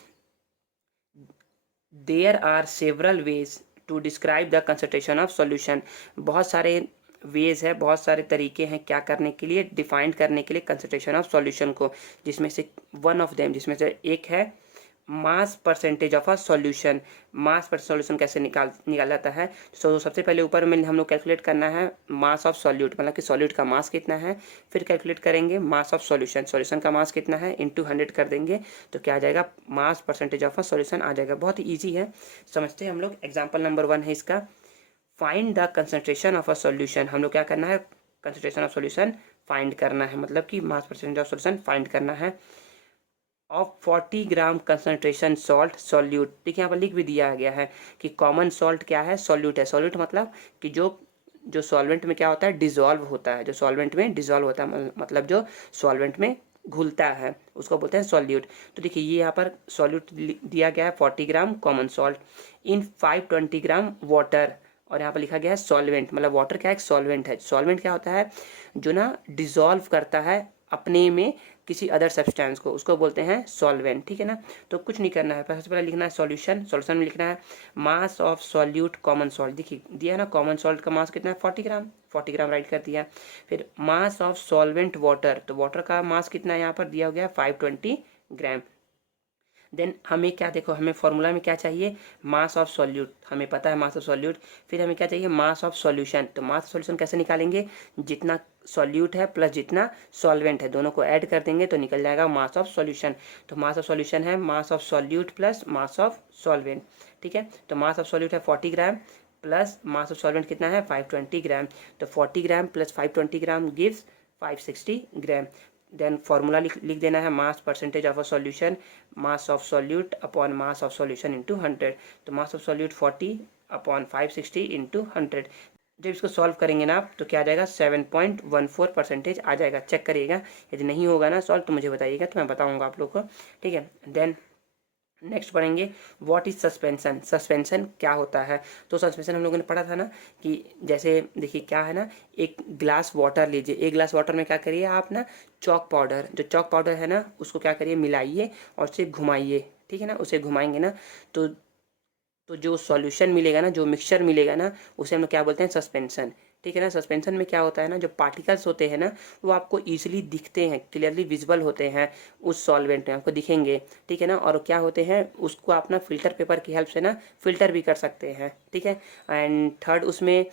there are several ways to describe the concentration of solution, बहुत सारे वेज है, बहुत सारे तरीके हैं क्या करने के लिए, डिफाइंड करने के लिए कंसंट्रेशन ऑफ सॉल्यूशन को, जिसमें से वन ऑफ देम, जिसमें से एक है mass percentage of a solution. Mass पर सॉल्यूशन कैसे निकाल जाता है, तो सबसे पहले ऊपर में हम लोग कैलकुलेट करना है मास ऑफ सॉल्यूट, मतलब कि सॉल्यूट का मास कितना है, फिर कैलकुलेट करेंगे मास ऑफ सॉल्यूशन, सॉल्यूशन का मास कितना है इंटू 100 कर देंगे तो क्या आ जाएगा, mass percentage of a solution आ जाएगा। बहुत ही ईजी है, समझते हैं हम लोग। एग्जाम्पल नंबर 1 है इसका, find the concentration of a solution. हम लोग क्या करना है, कंसंट्रेशन ऑफ सॉल्यूशन फाइंड करना है, मतलब कि मास परसेंटेज ऑफ सॉल्यूशन फाइंड करना है। Of 40 gram concentration salt solute, देखिए यहाँ पर लिख भी दिया गया है कि कॉमन सॉल्ट क्या है, सॉल्यूट है। सॉल्यूट मतलब कि जो सॉल्वेंट में क्या होता है, डिजॉल्व होता है, जो सॉल्वेंट में डिजॉल्व होता है, मतलब जो सॉल्वेंट में घुलता है उसको बोलते हैं सॉल्यूट। तो देखिए ये यहाँ पर सॉल्यूट दिया गया है 40 gram common salt in 520 gram water, और यहाँ पर लिखा गया है सॉल्वेंट, मतलब वाटर क्या है, एक सॉल्वेंट है। सॉल्वेंट क्या होता है, जो ना डिजॉल्व करता है अपने में किसी अदर सब्सटेंस को, उसको बोलते हैं सॉल्वेंट। ठीक है ना, तो कुछ नहीं करना है, सबसे पहले लिखना है सॉल्यूशन, सॉल्यूशन में लिखना है mass of solute common salt, देखिए दिया है ना कॉमन सॉल्ट का मास कितना है 40 ग्राम, 40 ग्राम राइट कर दिया। फिर मास ऑफ सॉल्वेंट वाटर, तो वाटर का मास कितना है यहाँ पर दिया गया 520 ग्राम। देन हमें क्या, देखो हमें फॉर्मूला में क्या चाहिए, मास ऑफ सॉल्यूट, हमें पता है मास ऑफ सॉल्यूट। फिर हमें क्या चाहिए, मास ऑफ सॉल्यूशन, तो मास ऑफ सॉल्यूशन कैसे निकालेंगे, जितना सॉल्यूट है प्लस जितना सॉल्वेंट है दोनों को ऐड कर देंगे तो निकल जाएगा मास ऑफ सॉल्यूशन। तो मास ऑफ सॉल्यूशन है mass of solute plus mass of solvent. ठीक है, तो मास ऑफ सॉल्यूट है 40 ग्राम प्लस मास ऑफ सॉल्वेंट कितना है 520 ग्राम, तो 40 ग्राम प्लस 520 ग्राम गिव्स 560 ग्राम। देन फॉर्मूला लिख देना है mass percentage of a solution, mass of solute upon mass of solution into 100, तो मास ऑफ सॉल्यूट 40 अपॉन 560 इंटू 100। जब इसको सॉल्व करेंगे ना आप तो क्या आ जाएगा 7.14% आ जाएगा। चेक करिएगा, यदि नहीं होगा ना सॉल्व तो मुझे बताइएगा तो मैं बताऊंगा आप लोग को। ठीक है, देन नेक्स्ट पढ़ेंगे व्हाट इज सस्पेंशन, सस्पेंशन क्या होता है। तो सस्पेंशन हम लोगों ने पढ़ा था ना कि जैसे देखिए क्या है ना, एक ग्लास वाटर लीजिए, एक ग्लास वाटर में क्या करिए आप ना, चॉक पाउडर, जो चॉक पाउडर है ना उसको क्या करिए मिलाइए और उसे घुमाइए। ठीक है ना, उसे घुमाएंगे ना तो जो सॉल्यूशन मिलेगा ना, जो मिक्सचर मिलेगा ना उसे हम लोग क्या बोलते हैं सस्पेंशन। ठीक है ना, सस्पेंशन में क्या होता है ना, जो पार्टिकल्स होते हैं ना वो आपको इजीली दिखते हैं, क्लियरली विजिबल होते हैं उस सॉल्वेंट में, आपको दिखेंगे। ठीक है ना, और क्या होते हैं उसको आप ना फिल्टर पेपर की हेल्प से ना फिल्टर भी कर सकते हैं। ठीक है, एंड थर्ड उसमें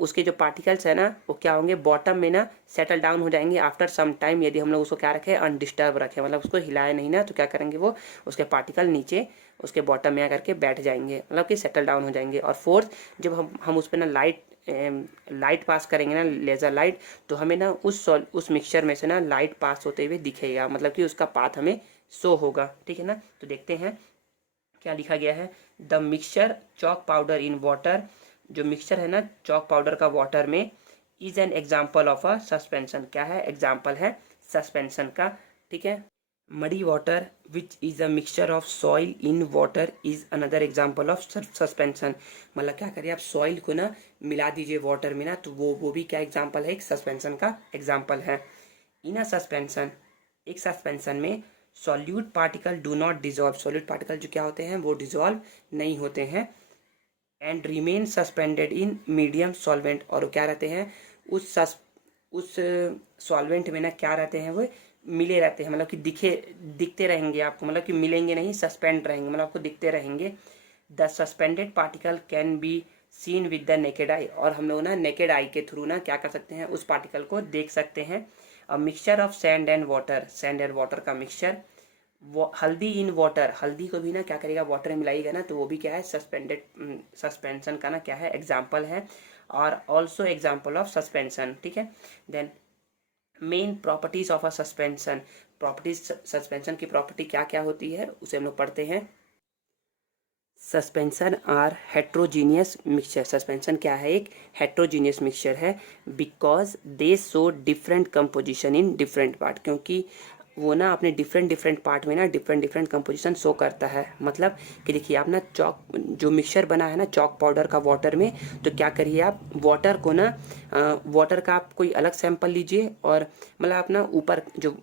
उसके जो पार्टिकल्स है ना वो क्या होंगे बॉटम में ना सेटल डाउन हो जाएंगे आफ्टर सम टाइम, यदि हम लोग उसको क्या रखें अनडिस्टर्ब रखें, मतलब उसको हिलाए नहीं ना तो क्या करेंगे वो उसके पार्टिकल नीचे उसके बॉटम में आकर के बैठ जाएंगे, मतलब कि सेटल डाउन हो जाएंगे। और फोर्थ, जब हम उस पर ना लाइट पास करेंगे ना, लेज़र लाइट, तो हमें ना उस मिक्सचर में से ना लाइट पास होते हुए दिखेगा, मतलब कि उसका पाथ हमें शो होगा। ठीक है ना, तो देखते हैं क्या लिखा गया है, the mixture chalk powder in water, जो मिक्सचर है ना चॉक पाउडर का वाटर में, is an example of a suspension, क्या है एग्जाम्पल है सस्पेंशन का। ठीक है, muddy water which is a mixture of soil in water is another example of suspension, मतलब क्या करिए आप सॉइल को ना मिला दीजिए वाटर में ना तो वो भी क्या एग्जाम्पल है, एक सस्पेंशन का एग्जाम्पल है। इन अ सस्पेंशन, एक सस्पेंशन में solute particle do not dissolve, solute particle जो क्या होते हैं वो डिजॉल्व नहीं होते हैं। And remain suspended in medium solvent, और क्या रहते हैं उस सॉल्वेंट में ना क्या रहते हैं वो मिले रहते हैं, मतलब कि दिखते रहेंगे आपको, मतलब कि मिलेंगे नहीं, सस्पेंड रहेंगे, मतलब आपको दिखते रहेंगे। The suspended particle can be seen with the naked eye, और हम लोग ना नेकेड आई के थ्रू ना क्या कर सकते हैं, उस पार्टिकल को देख सकते हैं। A mixture of sand and water, sand and water का मिक्सचर। वो हल्दी इन वाटर, हल्दी को भी ना क्या करेगा, वाटर में मिलाएगा ना, तो वो भी क्या है, सस्पेंशन का ना क्या है, एग्जाम्पल है, और ऑल्सो एग्जाम्पल ऑफ सस्पेंशन। ठीक है, then main properties of a suspension, properties suspension की प्रॉपर्टी क्या क्या होती है उसे हम लोग पढ़ते हैं। Suspension are heterogeneous mixture, suspension क्या है, एक हेट्रोजीनियस मिक्सचर है, because they show different composition in different part, क्योंकि वो ना अपने डिफरेंट डिफरेंट पार्ट में ना डिफरेंट डिफरेंट कंपोजिशन शो करता है। मतलब कि देखिए आप ना चॉक, जो मिक्सचर बना है ना चॉक पाउडर का वाटर में, तो क्या करिए आप वाटर को ना वाटर का आप कोई अलग सैंपल लीजिए, और मतलब आप ना ऊपर जो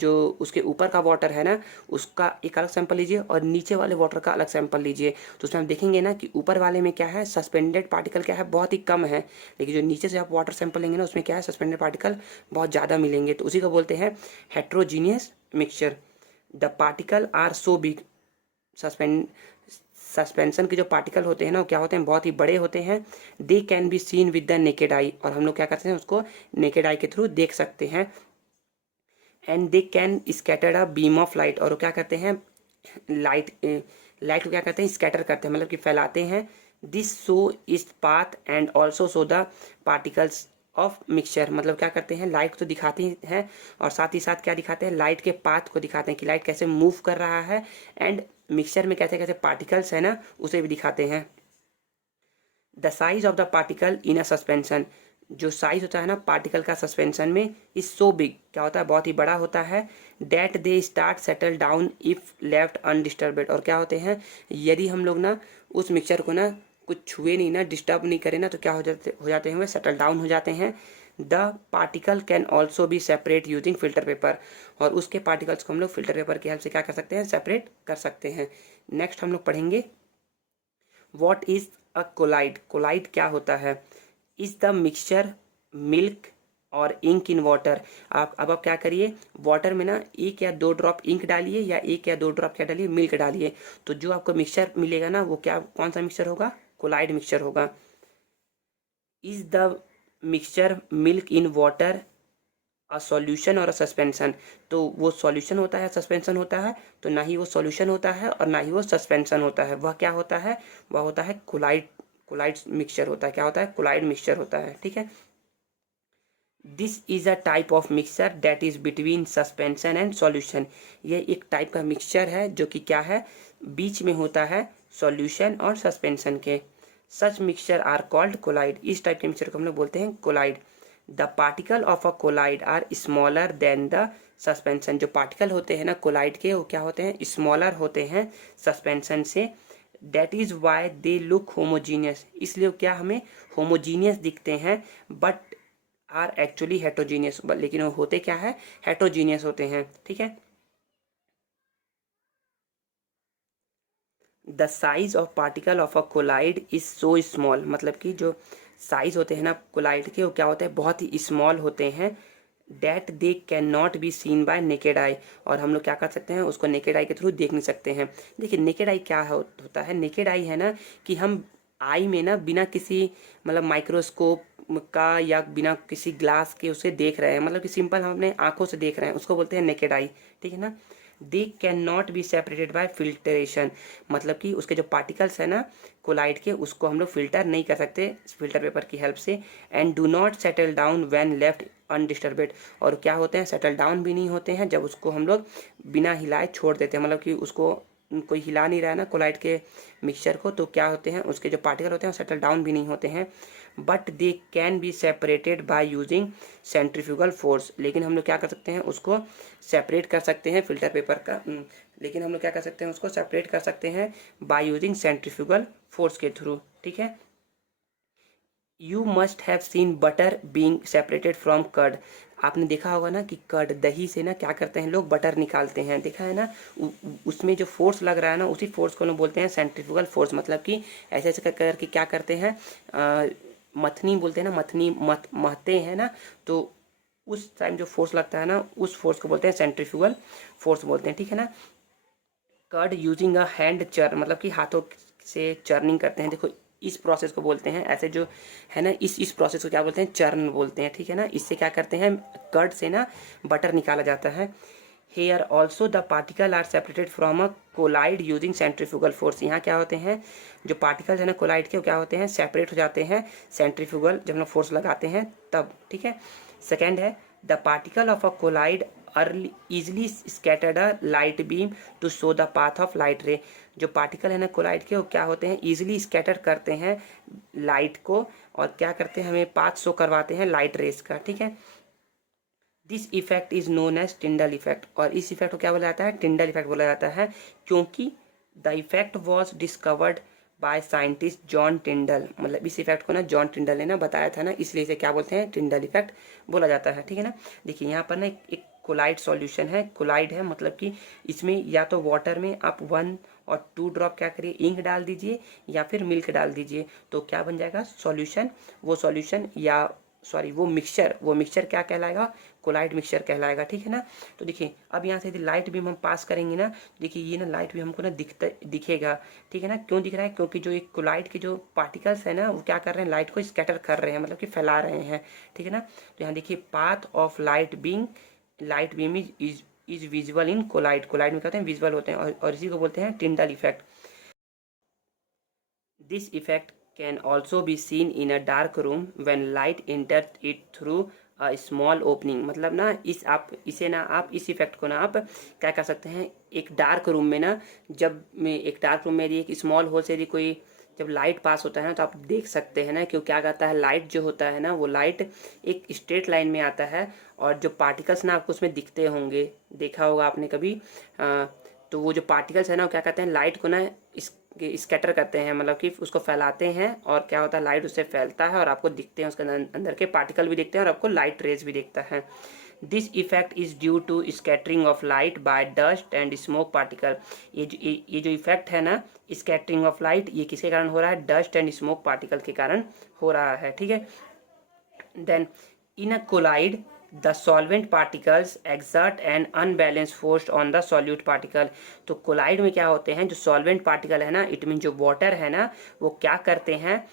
जो उसके ऊपर का वाटर है ना उसका एक अलग सैंपल लीजिए, और नीचे वाले वाटर का अलग सैंपल लीजिए, तो उसमें आप देखेंगे ना कि ऊपर वाले में क्या है, सस्पेंडेड पार्टिकल क्या है, बहुत ही कम है, लेकिन जो नीचे से आप वाटर सैंपल लेंगे ना उसमें क्या है, सस्पेंडेड पार्टिकल बहुत ज़्यादा मिलेंगे, तो उसी को बोलते हैं heterogeneous mixture. The particle are so big, suspension के जो पार्टिकल होते हैं ना वो क्या होते हैं, बहुत ही बड़े होते हैं। They can be seen with the naked eye, और हम लोग क्या करते हैं, उसको नेकेड आई के थ्रू देख सकते हैं। And they can scatter a beam of light, और वो क्या करते हैं, लाइट को क्या करते हैं, स्कैटर करते हैं, मतलब कि फैलाते हैं। दिस शो इस path and also show the particles of mixture, मतलब क्या करते हैं, लाइट तो दिखाते हैं और साथ ही साथ क्या दिखाते हैं, लाइट के पाथ को दिखाते हैं कि लाइट कैसे मूव कर रहा है, एंड मिक्सचर में कैसे कैसे पार्टिकल्स है ना उसे भी दिखाते हैं। The size of the particle in a suspension, जो साइज होता है ना पार्टिकल का सस्पेंशन में, इज सो बिग, क्या होता है, बहुत ही बड़ा होता है। That they start settle down if left undisturbed, और क्या होते हैं, यदि हम लोग ना उस मिक्सचर को ना कुछ छुए नहीं ना, डिस्टर्ब नहीं करें ना, तो क्या हो जाते हैं वे सेटल डाउन हो जाते हैं। The particle can also be separate using filter paper, और उसके पार्टिकल्स को हम लोग फिल्टर पेपर की हेल्प से क्या कर सकते हैं, सेपरेट कर सकते हैं। नेक्स्ट हम लोग पढ़ेंगे what is a colloid, colloid क्या होता है, इज द मिक्सचर मिल्क और इंक इन वाटर। आप क्या करिए, वाटर में ना एक या दो ड्रॉप इंक डालिए, या एक या दो ड्रॉप क्या डालिए, मिल्क डालिए, तो जो आपको मिक्सचर मिलेगा ना वो क्या, कौन सा मिक्सचर होगा, कोलाइड मिक्सचर होगा। Is the mixture milk in water a solution और अ सस्पेंशन, तो वो सॉल्यूशन होता है, सस्पेंशन होता है, तो ना ही वो सॉल्यूशन होता है और ना ही वो सस्पेंशन होता है, वह क्या होता है, वह होता है कोलाइड, कोलाइड मिक्सचर होता है, क्या होता है, कोलाइड मिक्सचर होता है। ठीक है, this is a type of mixture that is between suspension and solution, ये एक टाइप का मिक्सचर है जो कि क्या है, बीच में होता है सॉल्यूशन और सस्पेंशन के। Such mixture are called colloid, इस टाइप के मिक्सचर को हम लोग बोलते हैं colloid. The particle of a colloid are smaller than the suspension, जो पार्टिकल होते हैं ना कोलाइड के वो क्या होते हैं, स्मॉलर होते हैं सस्पेंशन से। That is why they look homogeneous, इसलिए क्या हमें होमोजीनियस दिखते हैं, बट आर एक्चुअली हेट्रोजीनियस, लेकिन वो होते क्या है, हेट्रोजीनियस होते हैं। ठीक है, the size of particle of a collide is so small, मतलब कि जो साइज होते हैं ना कोलाइड के वो क्या होते हैं, बहुत ही स्मॉल होते हैं। That they can not be seen bye naked eye, और हम लोग क्या कर सकते हैं, उसको नेकेड आई के थ्रू देख नहीं सकते हैं। देखिए नेकेड आई क्या होता है, नेकेड आई है ना कि हम आई में ना बिना किसी मतलब माइक्रोस्कोप का या बिना किसी ग्लास के उसे देख रहे हैं, मतलब कि सिंपल हम अपने आंखों से देख रहे हैं, उसको बोलते हैं नेकेड आई। ठीक है ना, they can not be separated bye filtration, मतलब कि उसके जो पार्टिकल्स है ना कोलाइड के उसको हम लोग फिल्टर नहीं कर सकते फिल्टर पेपर की हेल्प से। And do not settle down when left undisturbed, और क्या होते हैं, सेटल डाउन भी नहीं होते हैं जब उसको हम लोग बिना हिलाए छोड़ देते हैं, मतलब कि उसको कोई हिला नहीं रहा है ना कोलाइड के मिक्सचर को, तो क्या होते हैं उसके जो पार्टिकल होते हैं सेटल डाउन भी नहीं होते हैं। But they can be separated bye using centrifugal force, लेकिन हम लोग क्या कर सकते हैं उसको सेपरेट कर सकते हैं फिल्टर पेपर का, लेकिन हम लोग क्या कर सकते हैं उसको सेपरेट कर सकते हैं बाय यूजिंग सेंट्रीफ्यूगल फोर्स के थ्रू। ठीक है, you must have seen butter being separated from curd. आपने देखा होगा ना कि कर्ड दही से ना क्या करते हैं लोग, बटर निकालते हैं, देखा है ना। उसमें जो फोर्स लग रहा है ना, उसी फोर्स को लोग बोलते हैं सेंट्रीफ्यूगल फोर्स। मतलब कि ऐसे ऐसे करके क्या करते हैं, मथनी बोलते हैं ना, मथनी महते हैं ना, तो उस टाइम जो फोर्स लगता है ना, उस फोर्स को बोलते हैं सेंट्रीफ्यूगल फोर्स बोलते हैं, ठीक है ना। कर्ड यूजिंग अ हैंड चर, मतलब कि हाथों से चर्निंग करते हैं। देखो इस प्रोसेस को बोलते हैं, ऐसे जो है ना, इस प्रोसेस को क्या बोलते हैं, चर्न बोलते हैं, ठीक है ना। इससे क्या करते हैं, कर्ड से ना बटर निकाला जाता है। Here also the particle are separated from a colloid using centrifugal force. यहाँ क्या होते हैं, जो पार्टिकल्स है ना कोलाइड के, वो क्या होते हैं, सेपरेट हो जाते हैं सेंट्रीफ्यूगल, जब हम लोग फोर्स लगाते हैं तब, ठीक है। सेकेंड है the particle of a colloid early easily scattered a light beam to show the path of light ray. जो पार्टिकल है ना कोलाइड के, वो क्या होते हैं, इजिली स्कैटर करते हैं लाइट को, और क्या करते हैं, हमें पाथ शो करवाते हैं लाइट रेस का, ठीक है। This effect is known as Tyndall effect, और इस इफेक्ट को क्या बोला जाता है, टिंडल इफेक्ट बोला जाता है, क्योंकि the effect was discovered by scientist John टिंडल। मतलब इस इफेक्ट को ना जॉन टिंडल ने ना बताया था ना, इसलिए इसे क्या बोलते हैं, टिंडल इफेक्ट बोला जाता है, ठीक है ना। देखिए यहाँ पर ना एक कोलाइड सॉल्यूशन है, कोलाइड है मतलब कि इसमें या तो वाटर में आप 1 और 2 ड्रॉप क्या करिए, इंक डाल दीजिए, या फिर मिल्क डाल दीजिए, तो क्या बन जाएगा सॉल्यूशन। वो सॉल्यूशन या सॉरी वो मिक्सचर क्या कहलाएगा, कोलाइड मिक्सचर कहलाएगा, ठीक है ना। तो देखिए अब यहाँ से यदि लाइट बीम हम पास करेंगे ना, देखिए ये ना लाइट बीम हमको ना दिखेगा, ठीक है ना। क्यों दिख रहा है, क्योंकि जो एक कोलाइड के जो पार्टिकल्स है ना, वो क्या कर रहे हैं, लाइट को स्कैटर कर रहे हैं, मतलब कि फैला रहे हैं, ठीक है ना। तो यहाँ देखिए path of light beam is visual in colloid. Colloid में कहते हैं विजुअल होते हैं, और इसी को बोलते हैं Tyndall effect. This effect can also be seen in a dark room when light enters it through a small opening। मतलब ना आप इस इफेक्ट को ना आप क्या कर सकते हैं, एक डार्क रूम में ना, जब में एक डार्क रूम में यदि एक स्मॉल होल से यदि कोई जब लाइट पास होता है ना, तो आप देख सकते हैं ना, क्यों क्या करता है, लाइट जो होता है ना, वो लाइट एक स्ट्रेट लाइन में आता है, और जो पार्टिकल्स ना आपको उसमें दिखते होंगे, देखा होगा आपने कभी, तो वो जो पार्टिकल्स है ना, वो क्या कहते हैं, लाइट को ना स्कैटर करते हैं, मतलब कि उसको फैलाते हैं, और क्या होता है, लाइट उससे फैलता है और आपको दिखते हैं, उसके अंदर के पार्टिकल भी दिखते हैं और आपको लाइट रेज भी दिखता है। This effect is due to scattering of light by dust and smoke particle. ये जो इफेक्ट है ना, स्कैटरिंग ऑफ लाइट, ये किसके कारण हो रहा है, डस्ट एंड स्मोक पार्टिकल के कारण हो रहा है, ठीक है। Then in a colloid the solvent particles exert an unbalance force on the solute particle. तो कोलाइड में क्या होते हैं, जो सॉल्वेंट पार्टिकल है ना, इट मीन जो वाटर है ना, वो क्या करते हैं,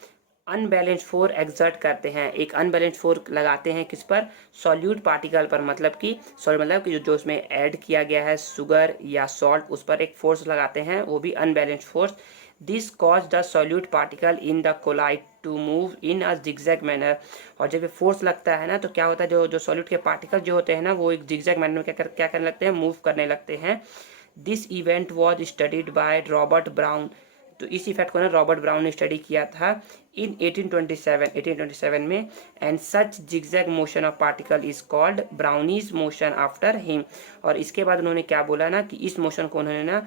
अनबैलेंस फोर्स एक्सर्ट करते हैं, एक अनबैलेंस फोर्स लगाते हैं किस पर, सॉल्यूट पार्टिकल पर। मतलब कि मतलब कि जो उसमें ऐड किया गया है शुगर या सॉल्ट, उस पर एक फोर्स लगाते हैं, वो भी unbalance force. This cause the solute particle in the colloid to move in a zigzag manner. और जब ये फोर्स लगता है ना, तो क्या होता है, जो सॉल्यूट के पार्टिकल जो होते हैं ना, वो एक जिगजैग मैनर में क्या करने लगते हैं, मूव करने लगते हैं। This event was studied by Robert brown. तो इस इफेक्ट को ना रॉबर्ट ब्राउन ने स्टडी किया था इन 1827 में। And such zigzag motion of particle is called brownies motion after him. और इसके बाद उन्होंने क्या बोला ना, कि इस मोशन को उन्होंने ना,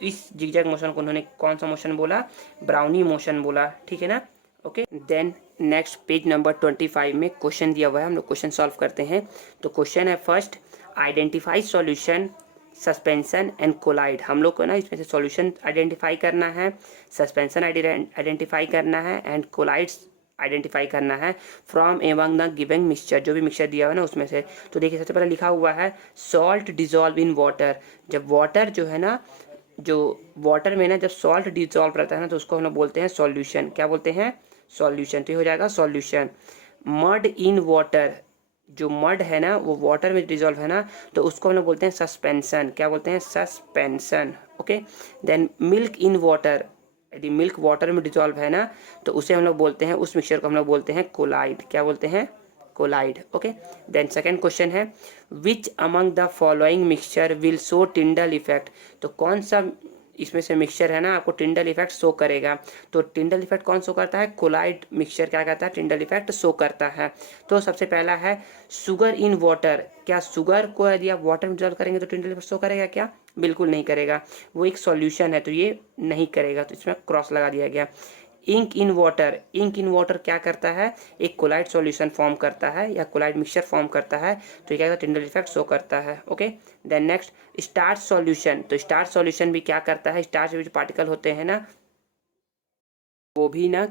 इस जिगजैग मोशन को उन्होंने कौन सा मोशन बोला, ब्राउनी मोशन बोला, ठीक है ना। Okay, then next page number 25 में क्वेश्चन दिया हुआ है, हम लोग क्वेश्चन सॉल्व करते हैं। तो क्वेश्चन है first, identify solution suspension and colloid. हम लोग को ना इसमें से सॉल्यूशन आइडेंटिफाई करना है, सस्पेंशन आइडेंटिफाई करना है, एंड कोलाइड्स आइडेंटिफाई करना है from among the given mixture. जो भी मिक्सचर दिया हुआ है ना उसमें से। तो देखिए सबसे पहले लिखा हुआ है सॉल्ट डिजॉल्व इन वाटर। जब वाटर जो है ना, जो वाटर में ना जब सॉल्ट डिजॉल्व रहता है ना, तो उसको हम लोग बोलते हैं सॉल्यूशन। क्या बोलते हैं, सॉल्यूशन। तो ये हो जाएगा सॉल्यूशन। मड इन वाटर, जो मड है ना वो वाटर में डिजॉल्व है ना, तो उसको हम लोग बोलते हैं सस्पेंशन। क्या बोलते हैं, suspension. Okay, then milk in water, यदि मिल्क वाटर में डिजॉल्व है ना, तो उसे हम लोग बोलते हैं, उस मिक्सचर को हम लोग बोलते हैं कोलाइड। क्या बोलते हैं, colloid. Okay, then second question है which among the following mixture will show Tyndall effect. तो कौन सा इसमें से मिक्सचर है ना आपको टिंडल इफेक्ट शो करेगा। तो टिंडल इफेक्ट कौन शो करता है, कोलाइड मिक्सचर क्या करता है, टिंडल इफेक्ट शो करता है। तो सबसे पहला है शुगर इन वाटर। क्या शुगर को यदि आप वाटर में डिजॉल्व करेंगे तो टिंडल इफेक्ट शो करेगा क्या, बिल्कुल नहीं करेगा, वो एक सॉल्यूशन है, तो ये नहीं करेगा, तो इसमें क्रॉस लगा दिया गया। इंक इन वाटर क्या करता है, एक कोलाइड सॉल्यूशन फॉर्म करता है या कोलाइड मिक्सचर फॉर्म करता है, तो ये क्या करता है, टिंडल इफेक्ट शो करता है। Okay, then next starch solution, तो स्टार्च सॉल्यूशन भी क्या करता है, स्टार्च में जो पार्टिकल होते हैं ना वो भी ना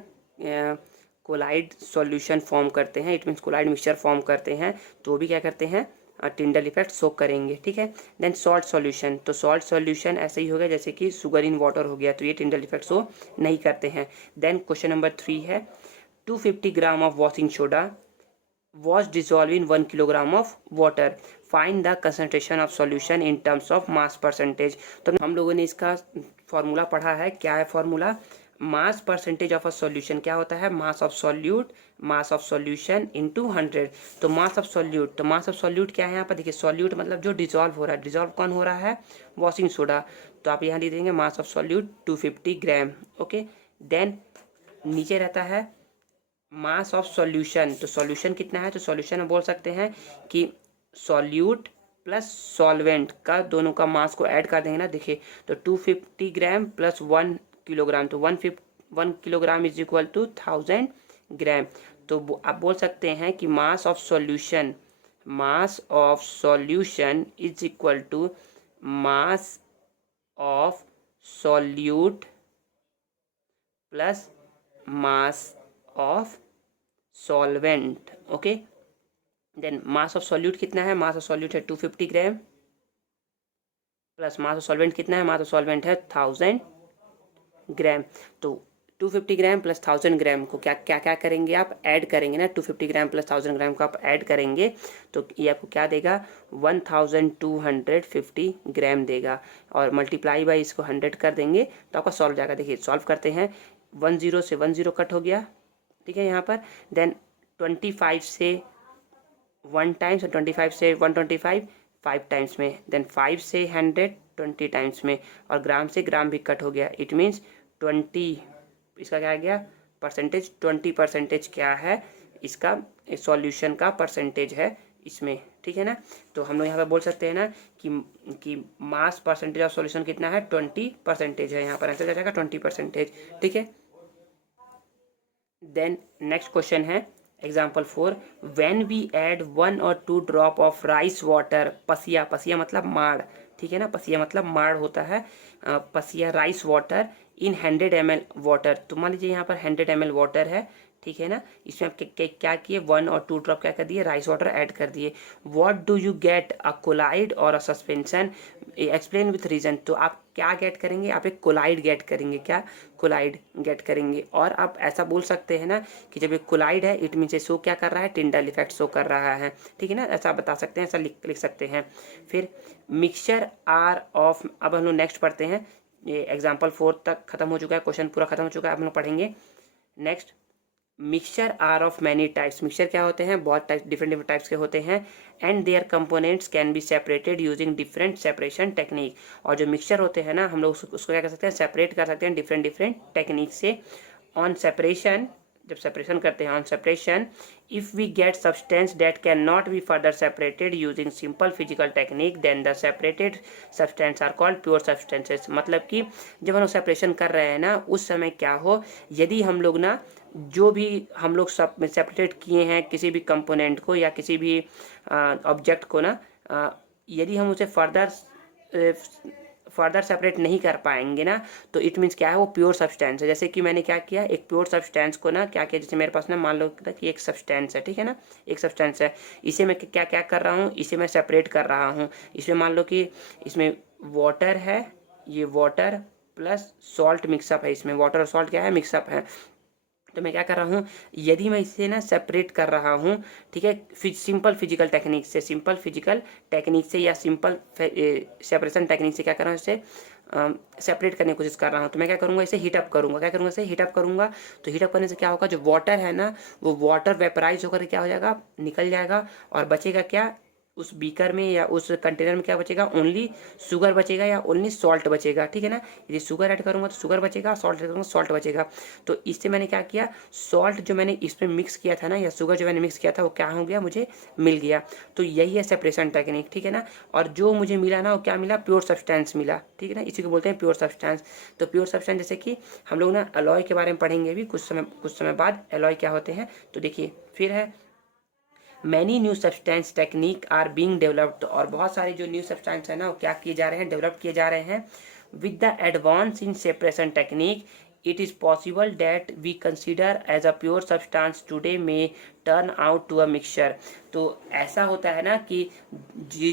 कोलाइड सॉल्यूशन फॉर्म करते हैं, it means colloid mixture form करते हैं, तो वो भी क्या करते हैं, टिंडल इफेक्ट शो करेंगे। ठीक है, देन सॉल्ट सॉल्यूशन, तो सॉल्ट सॉल्यूशन ऐसे ही हो गया जैसे कि शुगर इन वाटर हो गया, तो ये टिंडल इफेक्ट शो नहीं करते हैं। देन क्वेश्चन नंबर 3 है 250 gram of washing soda was dissolved in 1 kilogram of water, find the concentration of solution in terms of mass percentage। तो हम लोगों ने इसका फॉर्मूला पढ़ा है, क्या है formula, mass percentage of a solution क्या होता है, mass of solute, mass of solution into 100। तो मास ऑफ सॉल्यूट, तो मास ऑफ सॉल्यूट क्या है यहाँ पर, देखिए सॉल्यूट मतलब जो डिजॉल्व हो रहा है, डिजॉल्व कौन हो रहा है, वॉशिंग सोडा, तो आप यहाँ लिख देंगे mass of solute 250 gram. Okay, then नीचे रहता है मास ऑफ सॉल्यूशन, तो सॉल्यूशन कितना है, तो सॉल्यूशन में बोल सकते हैं कि सॉल्यूट प्लस सॉल्वेंट का दोनों का मास को ऐड कर देंगे ना, देखिए तो 250 ग्राम प्लस 1 किलोग्राम, तो 1 kilogram is equal to 1000 gram. तो आप बोल सकते हैं कि mass of solution is equal to mass of solute plus mass of solvent. Okay, then mass of solute कितना है, मास ऑफ सॉल्यूट है 250 gram plus mass of solvent कितना है, मास ऑफ सॉल्वेंट है 1000 ग्राम। तो 250 ग्राम प्लस 1000 ग्राम को क्या क्या क्या करेंगे आप, ऐड करेंगे ना, 250 ग्राम प्लस 1000 ग्राम को आप ऐड करेंगे तो ये आपको क्या देगा, 1250 ग्राम देगा, और मल्टीप्लाई बाई इसको 100 कर देंगे तो आपका सॉल्व जाएगा। देखिए सॉल्व करते हैं, 10 से 10 कट हो गया, ठीक है यहाँ पर, देन 25 से 1 टाइम्स और 25 से 125 5 टाइम्स में, देन 5 से 100 20 टाइम्स में, और ग्राम से ग्राम भी कट हो गया, इट मीन्स 20, इसका क्या आ गया परसेंटेज, 20% क्या है इसका सॉल्यूशन का परसेंटेज है इसमें। ठीक है ना, तो हम लोग यहाँ पे बोल सकते हैं ना कि मास परसेंटेज ऑफ सॉल्यूशन कितना है, 20% है, यहाँ पर आंसर क्या जाएगा 20%। ठीक है, देन नेक्स्ट क्वेश्चन है एग्जाम्पल 4, व्हेन वी ऐड 1 और 2 ड्रॉप ऑफ राइस वाटर, पसिया, पसिया मतलब माड़, ठीक है ना, पसिया मतलब माड़ होता है, पसिया rice water in 100 ml water, तो मान लीजिए यहाँ पर 100 ml वाटर है, ठीक है ना, इसमें आप क्या किए 1 और 2 ड्रॉप क्या कर दिए, राइस वाटर ऐड कर दिए, what do you get, a colloid और a suspension, explain with reason. तो आप क्या गेट करेंगे, आप एक कोलाइड गेट करेंगे, क्या कोलाइड गेट करेंगे, और आप ऐसा बोल सकते हैं ना कि जब एक कोलाइड है इट मीन से शो क्या कर रहा है, टिंडल इफेक्ट शो कर रहा है, ठीक है ना, ऐसा बता सकते हैं, ऐसा लिख सकते हैं। फिर मिक्सचर आर ऑफ, अब हम लोग नेक्स्ट पढ़ते हैं, ये एग्जाम्पल 4 तक खत्म हो चुका है, क्वेश्चन पूरा खत्म हो चुका है, अब हम लोग पढ़ेंगे next. Mixture are of many types, mixture क्या होते हैं, बहुत टाइप डिफरेंट टाइप्स के होते हैं, and there components can be separated using different separation technique, और जो मिक्सचर होते हैं ना हम लोग उसको क्या कर सकते हैं, सेपरेट कर सकते हैं डिफरेंट टेक्निक से। ऑन सेपरेशन, जब सेपरेशन करते हैं, on separation if we get substance that can not be further separated using simple physical technique then the separated substance are called pure substances. मतलब कि जब हम लोग सेपरेशन कर रहे हैं ना उस समय क्या हो, यदि हम लोग ना जो भी हम लोग सब सेपरेट किए हैं किसी भी कंपोनेंट को या किसी भी ऑब्जेक्ट को ना, यदि हम उसे फर्दर सेपरेट नहीं कर पाएंगे ना तो इट मीन्स क्या है, वो प्योर सब्सटेंस है। जैसे कि मैंने क्या किया, एक प्योर सब्सटेंस को ना क्या किया, जैसे मेरे पास ना मान लो कि एक सब्सटेंस है, ठीक है ना, एक सब्सटेंस है, इसे मैं क्या क्या कर रहा हूँ, इसे मैं सेपरेट कर रहा हूँ। इसमें मान लो कि इसमें वाटर है, ये वाटर प्लस सॉल्ट मिक्सअप है, इसमें वाटर और सॉल्ट क्या है, मिक्सअप है। तो मैं क्या कर रहा हूँ, यदि मैं इसे ना सेपरेट कर रहा हूँ, ठीक है, सिंपल फिजिकल टेक्निक से या सिंपल सेपरेशन टेक्निक से क्या कर रहा हूँ, इसे सेपरेट करने की कोशिश कर रहा हूँ, तो मैं क्या करूँगा, इसे हीटअप करूँगा, क्या करूँगा, इसे हीटअप करूँगा। तो हीटअप करने से क्या होगा, जो वाटर है ना वो वाटर वेपराइज होकर क्या हो जाएगा, निकल जाएगा, और बचेगा क्या, उस बीकर में या उस कंटेनर में क्या बचेगा, ओनली शुगर बचेगा या ओनली सॉल्ट बचेगा, ठीक है ना। यदि शुगर ऐड करूंगा तो शुगर बचेगा, सॉल्ट ऐड करूंगा सॉल्ट बचेगा। तो इससे मैंने क्या किया, सॉल्ट जो मैंने इसमें मिक्स किया था ना, या शुगर जो मैंने मिक्स किया था, वो क्या हो गया, मुझे मिल गया। तो यही है सेपरेशन टेक्निक, ठीक है ना। और जो मुझे मिला ना, वो क्या मिला, प्योर सब्सटेंस मिला, ठीक है ना। इसी को बोलते हैं प्योर सब्सटेंस। तो प्योर सब्सटेंस जैसे कि हम लोग ना अलॉय के बारे में पढ़ेंगे भी कुछ समय बाद, अलॉय क्या होते हैं। तो देखिए फिर है many new substance technique are being developed, और बहुत सारे जो न्यू सब्सटेंस है ना, वो क्या किए जा रहे हैं, डेवलप किए जा रहे हैं। With the advance in separation technique it is possible that we consider as a pure substance today may turn out to a mixture। तो ऐसा होता है ना कि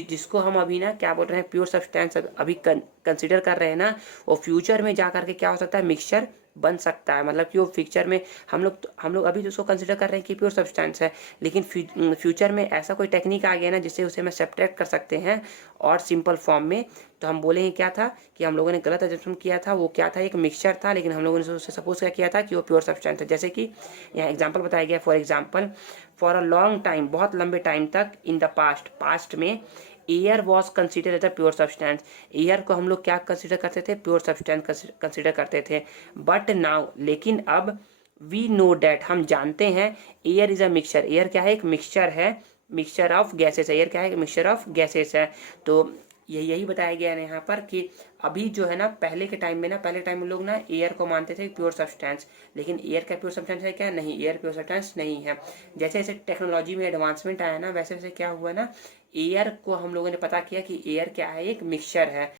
जिसको हम अभी ना क्या बोल रहे हैं, प्योर सब्सटेंस अभी कंसिडर कर रहे हैं ना, वो फ्यूचर में जा करके क्या हो सकता है, मिक्सचर बन सकता है। मतलब कि वो फ्यूचर में हम लोग अभी तो उसको कंसिडर कर रहे हैं कि प्योर सब्सटेंस है, लेकिन फ्यूचर में ऐसा कोई टेक्निक आ गया ना जिससे उसे हम सेपरेट कर सकते हैं और सिंपल फॉर्म में। तो हम बोलेंगे क्या था कि हम लोगों ने गलत एजम्पशन किया था, वो क्या था, एक मिक्सचर था, लेकिन हम लोगों ने उसे सपोज क्या किया था कि वो प्योर सब्सटेंस है। जैसे कि यहाँ एग्जाम्पल बताया गया, for example for a long time, बहुत लंबे टाइम तक, इन द पास्ट में air was consider as a pure substance. Air को हम लोग क्या कंसिडर करते थे, प्योर सब्सटेंस कंसिडर करते थे। बट नाउ, लेकिन अब वी नो डैट, हम जानते हैं, air is a mixture, air क्या है, एक मिक्सचर है, मिक्सचर ऑफ गैसेस है, एयर क्या है, मिक्सचर ऑफ गैसेस है। तो यही बताया गया है यहाँ पर कि अभी जो है ना, पहले के टाइम में ना, पहले टाइम में लोग ना एयर को मानते थे प्योर सब्सटेंस, लेकिन एयर का प्योर सब्सटेंस है क्या, नहीं, एयर प्योर सब्सटेंस नहीं है। जैसे जैसे टेक्नोलॉजी में एडवांसमेंट आया ना, वैसे वैसे क्या हुआ ना, एयर को हम लोगों ने पता किया कि एयर क्या है, एक मिक्सचर है।